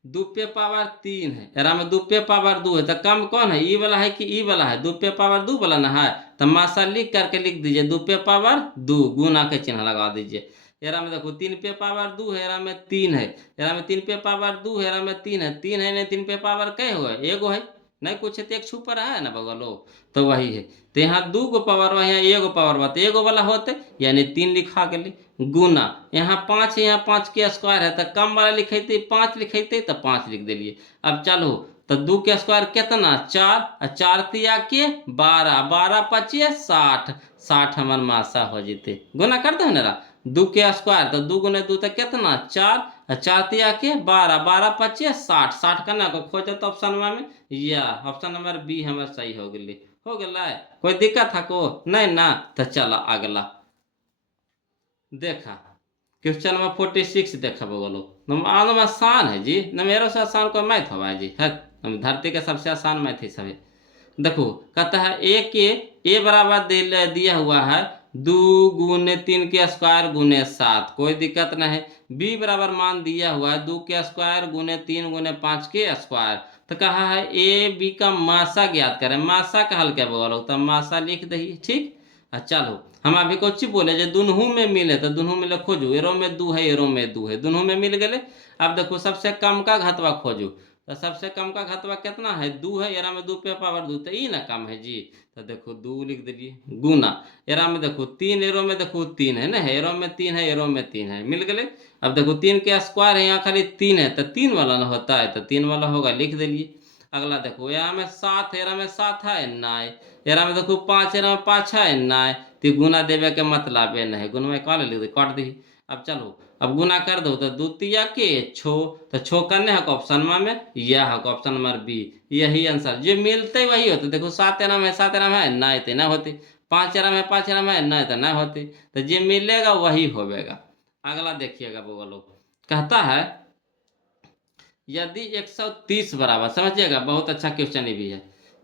2 पे पावर 3 है, एरा में 2 पे पावर 2 है, तो कम कौन है? ई वाला है कि ई वाला है? 2 पे पावर 2 वाला ना है, तो मासा लिख करके लिख दीजिए 2 पे पावर 2, गुना के चिन्ह लगा दीजिए। एरा में देखो 3 पे पावर 2 है, एरा में 3 है, एरा में 3 पे पावर 2 है, एरा में 3 है, 3 है नहीं, 3 पे पावर कै हो? एगो है, नहीं कुछ है तो एक छुपा रहा है ना बगलो, तो वही है। तो यहाँ 2 गो पावर बा, यहाँ एगो पावर बा, तो एगो वाला होते यानी 3 लिखा गेली, गुना यहाँ 5 है, यहाँ 5 के स्क्वायर है, तो कम वाला लिखेते 5 लिखेते तो 5 लिख दिलिए। अब चलो तो 2 के स्क्वायर कितना? 4, 4 तिया के 12, 12 पचिए 60, 60 हमार मासा हो जीते। गुना कर दो ना 2 के स्क्वायर, तो 2 गुने 2 तो कितना? 4, 4 तिया के 12, 12 पचिए 60, 60 करना को खोजो तो ऑप्शन में, या ऑप्शन नंबर बी हमारे सही हो गई, हो गया। कोई दिक्कत है को नहीं ना? तो चला अगला देखा क्वेश्चन नंबर 46 देखा बोलो, नम आसान है जी, न मेरे से आसान कोई मैथ हुआ है जी, है धरती के सबसे आसान मैथ ही सभी। देखो कहता है ए बराबर दिया हुआ है 2 गुने 3 के स्क्वायर गुने 7, कोई दिक्कत नहीं है। बी बराबर मान दिया हुआ है 2 के स्क्वायर गुने 3 गुने 5 के स्क्वायर। तो कहा है ए बी का मासा ज्ञात करें, मासा का हल क्या बोलो, तो मासा लिख दही। ठीक, चलो हम अभी कुछ बोले जो दोनों में मिले, तो दोनों में खोजो, एरो में 2 है, एरो में 2 है, दोनों में मिल गए। अब देखो सबसे कम का घतवा खोजो, तो सबसे कम का घतवा कितना है? 2 है, एरा में 2 पे पावर 2, तो ई ना कम है जी। तो देखो 2 लिख दीजिए, गुना एरा में देखो 3, एरो में देखो 3 है ना, एरो में 3 है, एरो में 3 है, मिल गए। अब देखो 3 के स्क्वायर है, यहाँ खाली 3 है, तो 3 वाला ना होता है, तो 3 वाला होगा, लिख दिलिए। अगला देखो यहाँ में 7, एरा में 7 है ना, एरा में देखो 5, एरा में 5 है ना, तो गुना देवे के मतलब नहीं, गुना में कॉल लिख दे काट दी। अब चलो अब गुना कर दो, तो 2 तिया के 6, तो 6 करने है ऑप्शन में, यह है ऑप्शन नंबर बी, यही आंसर जो मिलते वही होते। देखो 7 एरा में 7 एरा में है ना, तो ना होते, 5 एरा में 5 एरा में है ना, तो ना होते, तो जो मिलेगा वही होगा। अगला देखिएगा वो लोग कहता है यदि 130 बराबर, समझिएगा बहुत अच्छा क्वेश्चन भी है।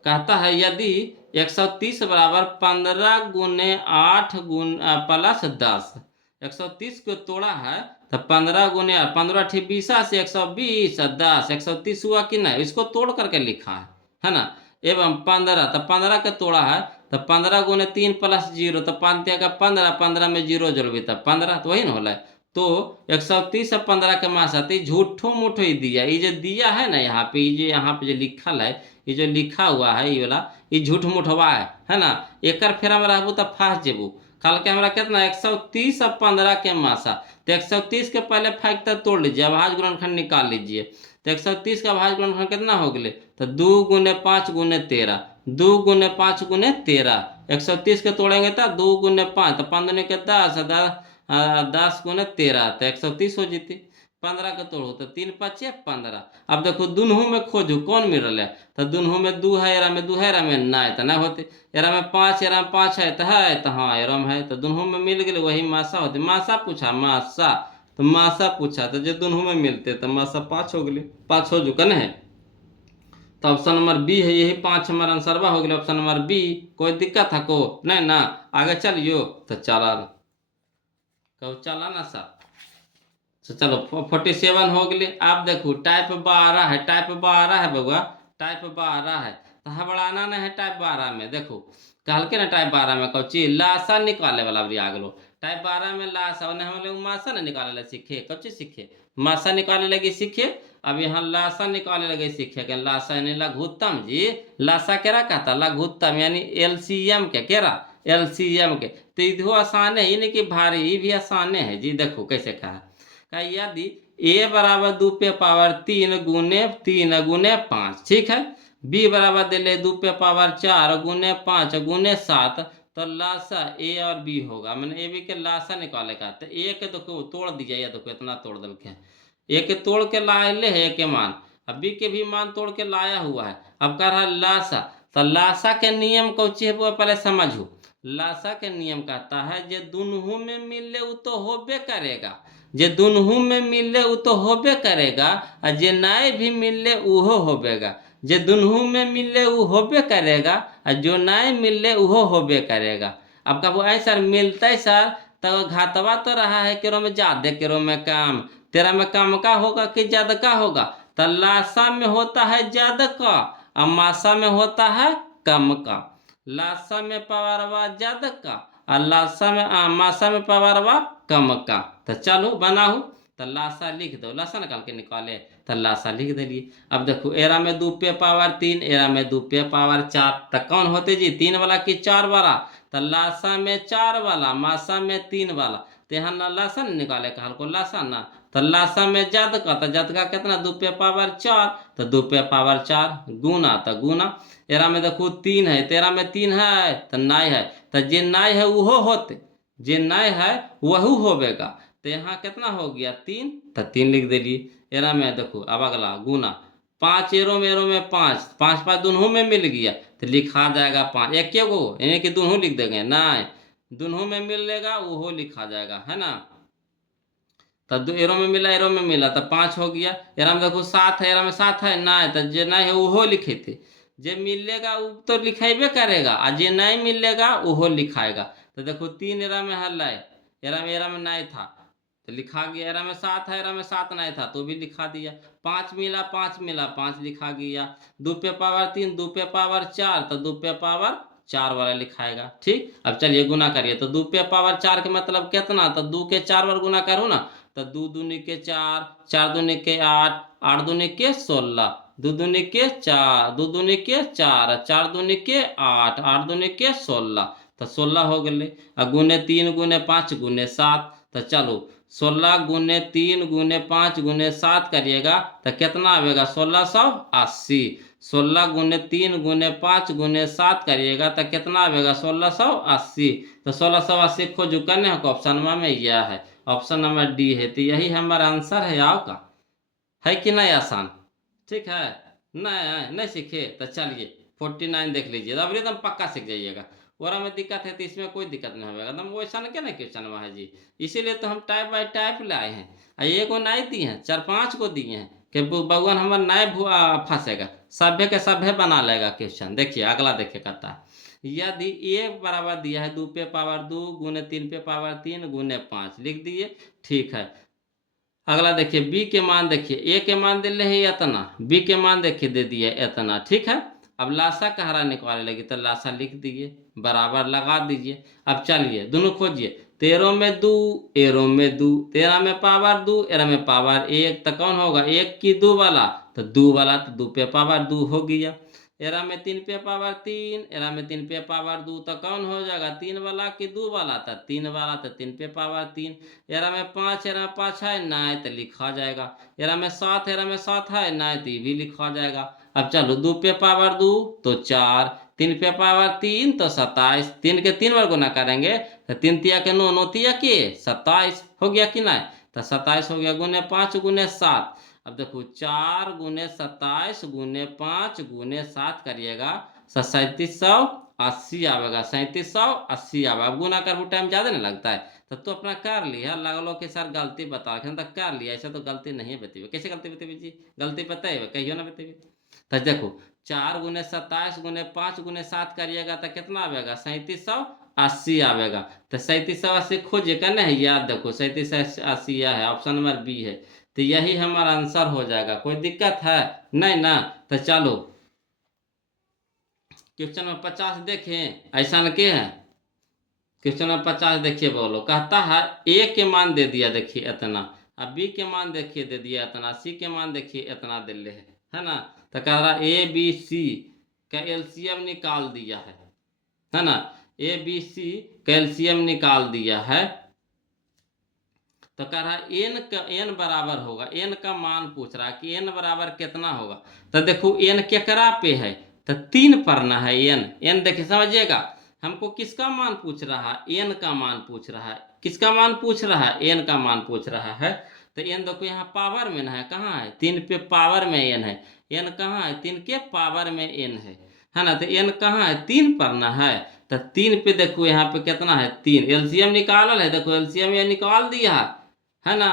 कहता है यदि 130 बराबर 15 गुने 8 प्लस 10, 130 को तोड़ा है तो 15 गुने 15 ठीक 20 से 120 10, 130 हुआ कि नहीं, इसको तोड़ करके लिखा है ना। एवं 15, तो 15 के तोड़ा है तो 15 गुने 3 प्लस 0, तो 5 का 15, 15 में 0 जोड़बी तब 15, तो वही ना होला। तो 130 और 15 के मास आते झूठो मूठो ही दिया, ये जो दिया है ना यहाँ पे, ये यहाँ पे जो लिखल है, ये जो लिखा हुआ है ये वाला, ये झूठ मूठवा है ना। एक फेरा में रहबू तो फास जेबू। कल के हमारा कितना 130 और 15 के मासा, तो 130 के पहले फाइक तक तोड़ लीजिए, अभाज्य गुणनखंड निकाल लीजिए। तो 130 का अभाज्य गुणनखंड कितना हो गए? तो 2 गुने 5 गुने 13, 2 गुने 5 गुने 13, 130 के तोड़ेंगे तो 2 गुने 5, तो 5 दुने के 10, 10 गुने 13, तो 130 हो जीती। 15 के तोड़ो तो 3 5 15। अब देखो दोनों में खोजो कौन मिल रहा है, तो दोनों में 2 है, एरा में 2 है, एरा में ना है तो ना होते, एरा में 5, एरा में 5 है तो हाँ एरा में है, तो दोनों में मिल गए वही मासा होते। मासा पूछा, मासा, तो मासा पूछा तो जो दोनों में मिलते तो मासा 5 हो गए, 5 हो चुका है। तो ऑप्शन नंबर बी है, यही 5 हमारा आंसर हो गया, ऑप्शन नंबर बी। कोई दिक्कत है को नहीं ना? आगे चलियो तो चला कहो चला ना सर। तो चलो 47 हो गए। आप देखो टाइप 12 है, टाइप 12 है बउआ, टाइप 12 है। तो हबड़ाना नहीं है टाइप 12 में। देखो कहल के ना टाइप 12 में कौची लाशा निकाले वाला भी आ गलो। टाइप 12 में लाशा उन्हें हम लोग मासा न निकाले लगे सीखे, कौची सीखे मासा निकाले लगे सीखे। अब यहाँ लाशा निकाले लगे सीखे के लाशा यानी लघुत्तम जी। लाशा केरा कहता लघुत्तम यानी एलसीएम के केरा एलसीएम के। तो इधो आसान है, इन्हें की भारी ये भी आसान है जी। देखो कैसे कहा का यदि a बराबर 2 पे पावर 3 गुने 3 गुने 5, ठीक है। b बराबर दे ले 2 पे पावर 4 गुने 5 गुने 7, तो लासा a और b होगा। मैंने ए बी के लासा निकाले का। तो a के तो तोड़ दीजिए, या देखो इतना तोड़ दल के a के तोड़ के लाए ले है a के मान, अब b के भी मान तोड़ के लाया हुआ है। अब कह रहा लासा, तो लासा के नियम कौची है वो पहले समझो। लासा के नियम कहता है जे दोनों में मिले वो तो होबे करेगा, जे दोनों में मिले वो तो होबे करेगा, और जे नाय भी मिले उहो होबेगा। जे दोनों में मिले वो होबे करेगा, और जो नाय मिले उहो होबे करेगा। अब कहो ऐ सर मिलते सर, तो घातवा तो रहा है केरो में ज्यादा केरो में कम, तेरा में कम का होगा कि ज्यादा का होगा। तो लाशा में होता है ज्यादा का, और मासा में होता है कम का। लाशा में पावरवा ज्यादा का, और लाशा में मासा में पावरवा कम का। तो चलो बनाओ। तो लाशा लिख दो, लाशा निकाल के निकाले तो लाशा लिख दिलिए। अब देखो एरा में 2 पे पावर 3, एरा में 2 पे पावर 4, तो कौन होते जी 3 वाला कि 4 वाला। तो लाशा में 4 वाला, मासा में 3 वाला। तो यहाँ ना लाशा नहीं निकाले कहल को लाशा ना। तो लाशा में जद का, तो जद का कितना 2 पे पावर 4, तो 2 पे पावर 4 गुना, तो गुना। एरा में देखो 3 है, तेरा में 3 है तो नाय है, तो जे नाय है वो होते, जे नाय है वही होबेगा। तो यहाँ कितना हो गया 3, तो 3 लिख दिलिए। एरा में देखो अब अगला गुना 5 एरो में 5, 5 5 दोनों में मिल गया, तो लिखा जाएगा 5 एक के गो, यानी कि दोनों लिख देंगे ना, दोनों में मिलेगा वो लिखा जाएगा है ना। तो एरो में मिला, एरो में मिला, तो 5 हो गया। एरा में देखो 7 है, एरा में 7 है ना, तो जे नहीं है वो लिखे थे। जे मिलेगा वो तो लिखेबे करेगा, और जे नहीं मिलेगा वो लिखाएगा। तो देखो 3 एरा में हल है, एरा में नहीं था तो लिखा गया। एरा में 7 है, एरा में 7 नहीं था तो भी लिखा दिया। 5 मिला, 5 मिला, 5 लिखा गया। 2 पे पावर 3, 2 पे पावर 4, तो 2 पे पावर 4 वाला लिखाएगा। ठीक, अब चलिए गुना करिए। तो 2 पे पावर 4 के मतलब कितना, तो 2 के 4 बार गुना करो ना। तो 2 दूनी के 4, 4 दूनी के 8, 8 दूनी के 16, 2 दूनी के 4, 2 दूनी के 4, 4 दूनी के 8, 8 दूनी के 16, तो 16 हो गए। और गुने 3 गुने 5 गुने 7, तो चलो 16 गुने 3 गुने 5 गुने 7 करिएगा तो कितना आएगा 1680। 16 गुने 3 गुने 5 गुने 7 करिएगा तो कितना आएगा 1680। तो 1680 खोजू करने को ऑप्शन में यह है, ऑप्शन नंबर डी है। तो यही हमारा आंसर है। आओ का है कि नहीं आसान, ठीक है। नहीं नहीं सीखे तो चलिए 49 देख लीजिए, अब एकदम पक्का सीख जाइएगा। और में दिक्कत है तो इसमें कोई दिक्कत नहीं होगा, एकदम वैसा ना क्या ना क्वेश्चन में है जी। इसीलिए तो हम टाइप बाय टाइप लाए हैं। एक को नहीं दिए हैं, 4 5 को दिए हैं कि भगवान हमारा नए फंसेगा, सभ्य के सभ्य बना लेगा क्वेश्चन। देखिए अगला देखिए कहता है यदि ए बराबर दिया है 2 पे पावर 2 गुने 3 पे पावर 3 गुने 5 लिख दिए, ठीक है। अगला देखिए बी के मान देखिए, ए के मान दे रहे हैं इतना, बी के मान देखिए दे दिए इतना, ठीक है। अब लाशा कहरा निकालने लगी तो लाशा लिख दीजिए, बराबर लगा दीजिए। अब चलिए दोनों खोजिए। 13 में 2 एरो में 2, 13 में पावर 2 एरो में पावर 1, तो कौन होगा 1 की 2 वाला, तो 2 वाला, तो 2 पे पावर 2 हो गया। एरा में 3 पे पावर 3, एरा में 3 पे पावर 2, तो कौन हो जाएगा 3 वाला कि 2 वाला, तो 3 वाला, तो 3 पे पावर 3। एरा में 5, एरा में 5 है नहीं तो लिखा जाएगा। एरा में 7, एरा में 7 है नहीं तो ये भी लिखा जाएगा। अब चलो 2 पे पावर 2 तो 4, 3 पे पावर 3 तो 27, 3 के 3 बार गुना करेंगे तो 3 तिया के 9, 9 तिया के 27 हो गया कि नहीं, तो 27 हो गया गुने 5 गुने 7। अब देखो 4 गुने 27 गुने 5 गुने 7 करिएगा 3780 आवेगा, 3780 आवेगा। अब गुना कर टाइम ज़्यादा नहीं लगता है तो अपना कर लिया, लगलो के सर गलती बता रखे तो कर लिया, ऐसा तो गलती नहीं है बतेबे। कैसे गलती बतेबे जी, गलती पता है कहियो ना बतेबे। तो देखो 4 गुने 27 गुने 5 गुने 7 करिएगा तो कितना आवेगा 3780 80 आवेगा। तो 3780 खोजे का नहीं याद रखो, 3780 यह है, ऑप्शन नंबर बी है। तो यही हमारा आंसर हो जाएगा। कोई दिक्कत है नहीं ना? तो चलो क्वेश्चन नंबर 50 देखें, ऐसा न के है। क्वेश्चन नंबर 50 देखिए, बोलो कहता है ए के मान दे दिया देखिए इतना, अब बी के मान देखिए दे दिया इतना, सी के मान देखिए इतना दे ले है ना। तो कह रहा ए बी सी का एलसीएम निकाल दिया है ना। ए बी सी का एलसीएम निकाल दिया है। तो कह रहा एन का एन बराबर होगा, एन का मान पूछ रहा है कि एन बराबर कितना होगा। तो देखो एन केकरा पे है, तो 3 पढ़ना है एन। एन देखिए समझिएगा, हमको किसका मान पूछ रहा है, एन का मान पूछ रहा है। किसका मान पूछ रहा है, एन का मान पूछ रहा है। तो एन देखो यहाँ पावर में ना है, कहाँ है, 3 पे पावर में एन है। एन कहाँ है, 3 के पावर में एन है ना। तो एन कहाँ है, 3 पढ़ना है। तो 3 पे देखो यहाँ पे कितना है, 3। एलसीएम निकालल है, देखो एलसीएम ये निकाल दिया है ना।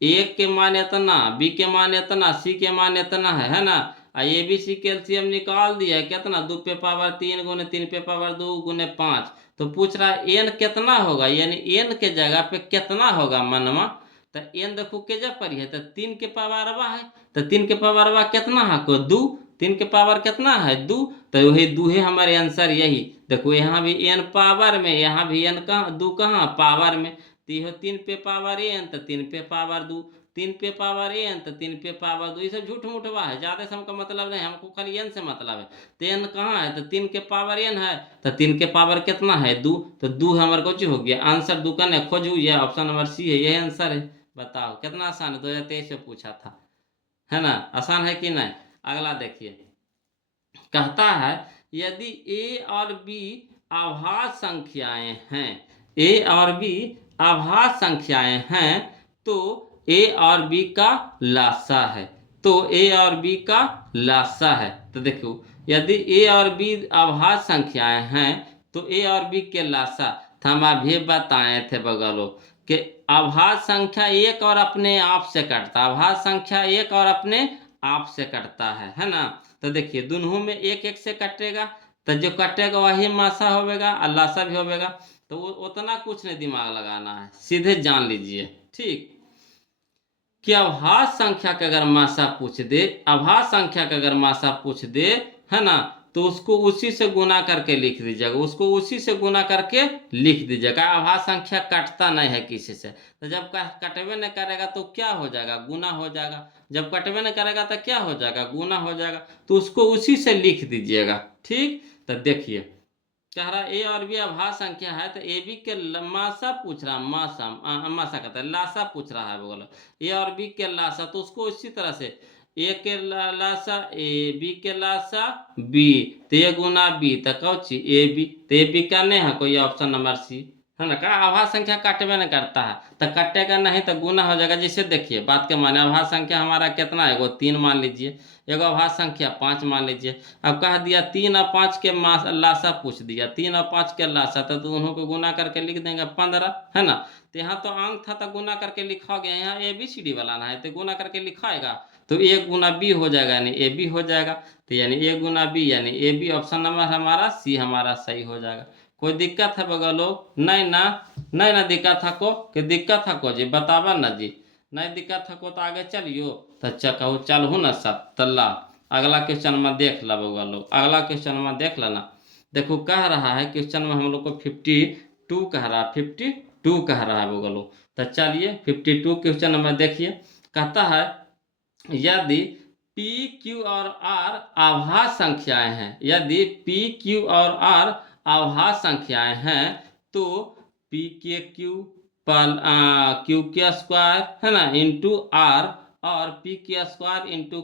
एक के मान इतना, बी के मान इतना, सी के मान इतना है ना। ए बी सी के एलसीएम निकाल दिया है कितना, 2 पे पावर 3 गुने 3 पे पावर 2 गुने 5। तो पूछ रहा है एन कितना होगा, यानी एन के जगह पे कितना होगा मनवा। तो एन देखो के जब पर है, तो 3 के पावरवा है। तो 3 के पावरवा कितना है को 2, 3 के पावर कितना है 2। तो वही 2 है हमारे आंसर यही। देखो यहाँ भी एन पावर में, यहाँ भी एन कहाँ 2 कहाँ पावर में। तो यह 3 पे पावर एन, तो 3 पे पावर 2, 3 पे पावर एन, तो 3 पे पावर 2। ये सब झूठ मूठवा है, ज्यादा से हमको मतलब नहीं, हमको खाली एन से मतलब है। तो एन कहाँ है, तो 3 के पावर एन है। तो 3 के पावर कितना है 2। तो 2 हमारे कुछ हो गया आंसर, 2 का नहीं खोजू, ये ऑप्शन नंबर सी है, यही आंसर है। बताओ कितना आसान है, 2023 में पूछा था, है ना। आसान है कि नहीं। अगला देखिए, कहता है यदि ए और बी अभाज्य संख्याएं हैं, ए और बी अभाज्य संख्याएं हैं, तो ए और बी का लासा है। तो ए और बी का लासा है। तो देखो यदि ए और बी अभाज्य संख्याएं हैं, तो ए और बी के लासा, तो हम अभी बताए थे बगलो कि अभाज्य संख्या एक और अपने आप से कटता, अभाज्य संख्या एक और अपने आप से कटता है ना। तो देखिए दोनों में एक एक से कटेगा, तो जो कटेगा वही मासा होगा और लासा भी होगा। तो वो उतना कुछ नहीं दिमाग लगाना है, सीधे जान लीजिए ठीक। कि अभाज्य संख्या का अगर मासा पूछ दे, अभाज्य संख्या का अगर मासा पूछ दे, है ना, तो उसको उसी से गुना करके लिख दीजिएगा, उसको उसी से गुना करके लिख दीजिएगा। अभाज्य संख्या कटता नहीं है किसी से। तो जब कटवे नहीं करेगा तो क्या हो जाएगा, गुना हो जाएगा। जब कटवे नहीं करेगा तो क्या हो जाएगा, गुना हो जाएगा। तो उसको उसी से लिख दीजिएगा ठीक। तो देखिए कह रहा ए और बी अभाज्य संख्या है, तो ए बी के मासा पूछ रहा, मासा मासा कहता है, लासा पूछ रहा है बोलो। ए और बी के लासा, तो उसको इसी तरह से ए के लासा ए, बी के लासा बी, तो ए गुना बी, तो कौची ए बी, तो ए बी का नहीं है कोई, ऑप्शन नंबर सी है ना। का अभाज्य संख्या काटवे नहीं करता है, तो कटेगा नहीं तो गुना हो जाएगा। जिसे देखिए बात के माने, अभाज्य संख्या हमारा कितना है, वो 3 मान लीजिए, एगो अभाज्य संख्या 5 मान लीजिए। अब कह दिया 3 और 5 के लासा पूछ दिया, 3 और 5 के लासा, तो दोनों को गुना करके लिख देंगे 15, है ना। तो यहाँ तो अंक था तो गुना करके लिखा गया, यहाँ ए बी सी डी वाला ना है, तो गुना करके लिखाएगा, तो ए गुना बी हो जाएगा, यानी ए बी हो जाएगा। तो यानी ए गुना बी यानी ए बी, ऑप्शन नंबर हमारा सी हमारा सही हो जाएगा। कोई दिक्कत है बगलो, नहीं ना, नहीं ना दिक्कत है को, कि दिक्कत है को जी बतावा ना जी, नहीं दिक्कत है को तो आगे चलियो। तो अच्छा कहूँ चलू ना सब तल्ला। अगला क्वेश्चन में देख ला बउआ लोग, अगला क्वेश्चन में देख लेना। देखो कह रहा है क्वेश्चन में हम लोग को 52 कह रहा है, 52 कह रहा है बउआ लोग। तो चलिए 52 क्वेश्चन में देखिए, कहता है यदि पी क्यू और आर अभाज्य संख्याएं हैं, यदि पी क्यू और आर अभाज्य संख्याएं हैं, तो पी के क्यू पर क्यू के स्क्वायर है ना इंटू आर, और पी के स्क्वायर इंटू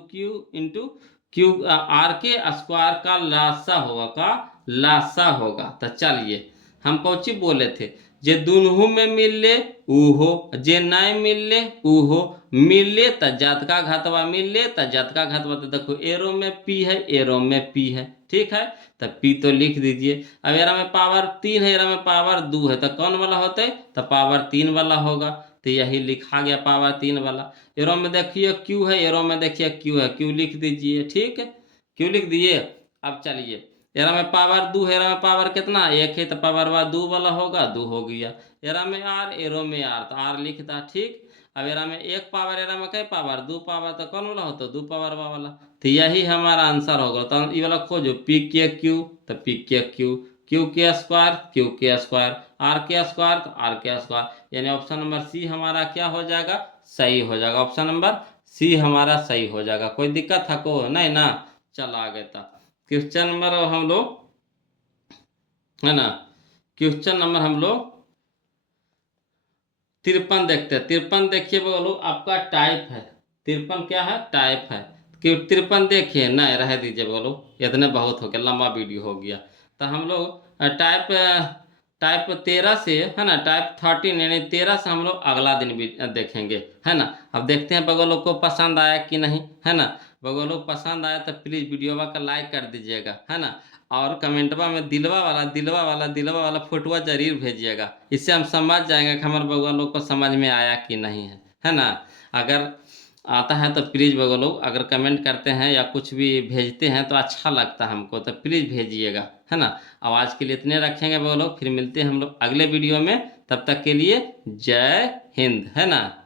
क्यू आर के स्क्वायर का लासा होगा, का लासा होगा। तो चलिए हम कौची बोले थे, जे दोनों में मिल ले उहो, जे नहीं मिल ले उहो, मिल ले तो जात का घातवा मिल ले तो जात का घातवा। तो देखो एरो में पी है, एरो में पी है, ठीक है। तो पी तो लिख दीजिए। अब एरा में पावर 3 है, एरा में पावर 2 है, तो कौन वाला होता है, तो पावर 3 वाला होगा। तो यही लिखा गया पावर 3 वाला। एरो में देखिए क्यू है, एरो में देखिए क्यू है, क्यू लिख दीजिए ठीक है, क्यू लिख दिए। अब चलिए एरा में पावर दो है, एरा में पावर कितना एक है, तो पावर वा दो वाला होगा, दो हो गया। एरा में आर, एरो में आर, तो आर लिखता ठीक। अब एरा में एक पावर, एरा में कई पावर, दो पावर, तो कौन वाला होता, दो पावर वाला। तो यही हमारा आंसर होगा। तो ये वाला खोजो, पी के क्यू, तो पी के क्यू, क्यू के स्क्वायर, क्यू के स्क्वायर, आर के स्क्वायर, तो आर के स्क्वायर, यानी ऑप्शन नंबर सी हमारा क्या हो जाएगा, सही हो जाएगा। ऑप्शन नंबर सी हमारा सही हो जाएगा। कोई दिक्कत था को नहीं ना। चल आगे था क्वेश्चन नंबर हम लोग, है ना, क्वेश्चन नंबर हम लोग 53 देखते हैं। 53 देखिए बोलो, आपका टाइप है। 53 क्या है, टाइप है। क्यों 53 देखिए, नहीं रह दीजिए बोलो, इतने बहुत हो गया, लंबा वीडियो हो गया। तो हम लोग टाइप टाइप 13 से, है ना, टाइप 13 यानी 13 से हम लोग अगला दिन भी देखेंगे, है ना। अब देखते हैं बगलों को पसंद आया कि नहीं, है ना। बगलों को पसंद आया तो प्लीज़ वीडियो का लाइक कर दीजिएगा, है ना। और कमेंटवा में दिलवा वाला दिलवा वाला दिलवा वाला फोटोआ जरूर भेजिएगा। इससे हम समझ जाएंगे कि हमारे बगुआ लोग को समझ में आया कि नहीं है ना। अगर आता है तो प्लीज़ बगुआ लोग अगर कमेंट करते हैं या कुछ भी भेजते हैं तो अच्छा लगता है हमको, तो प्लीज़ भेजिएगा, है ना। अब आज के लिए इतने रखेंगे बगुआ लोग, फिर मिलते हैं हम लोग अगले वीडियो में। तब तक के लिए जय हिंद, है ना।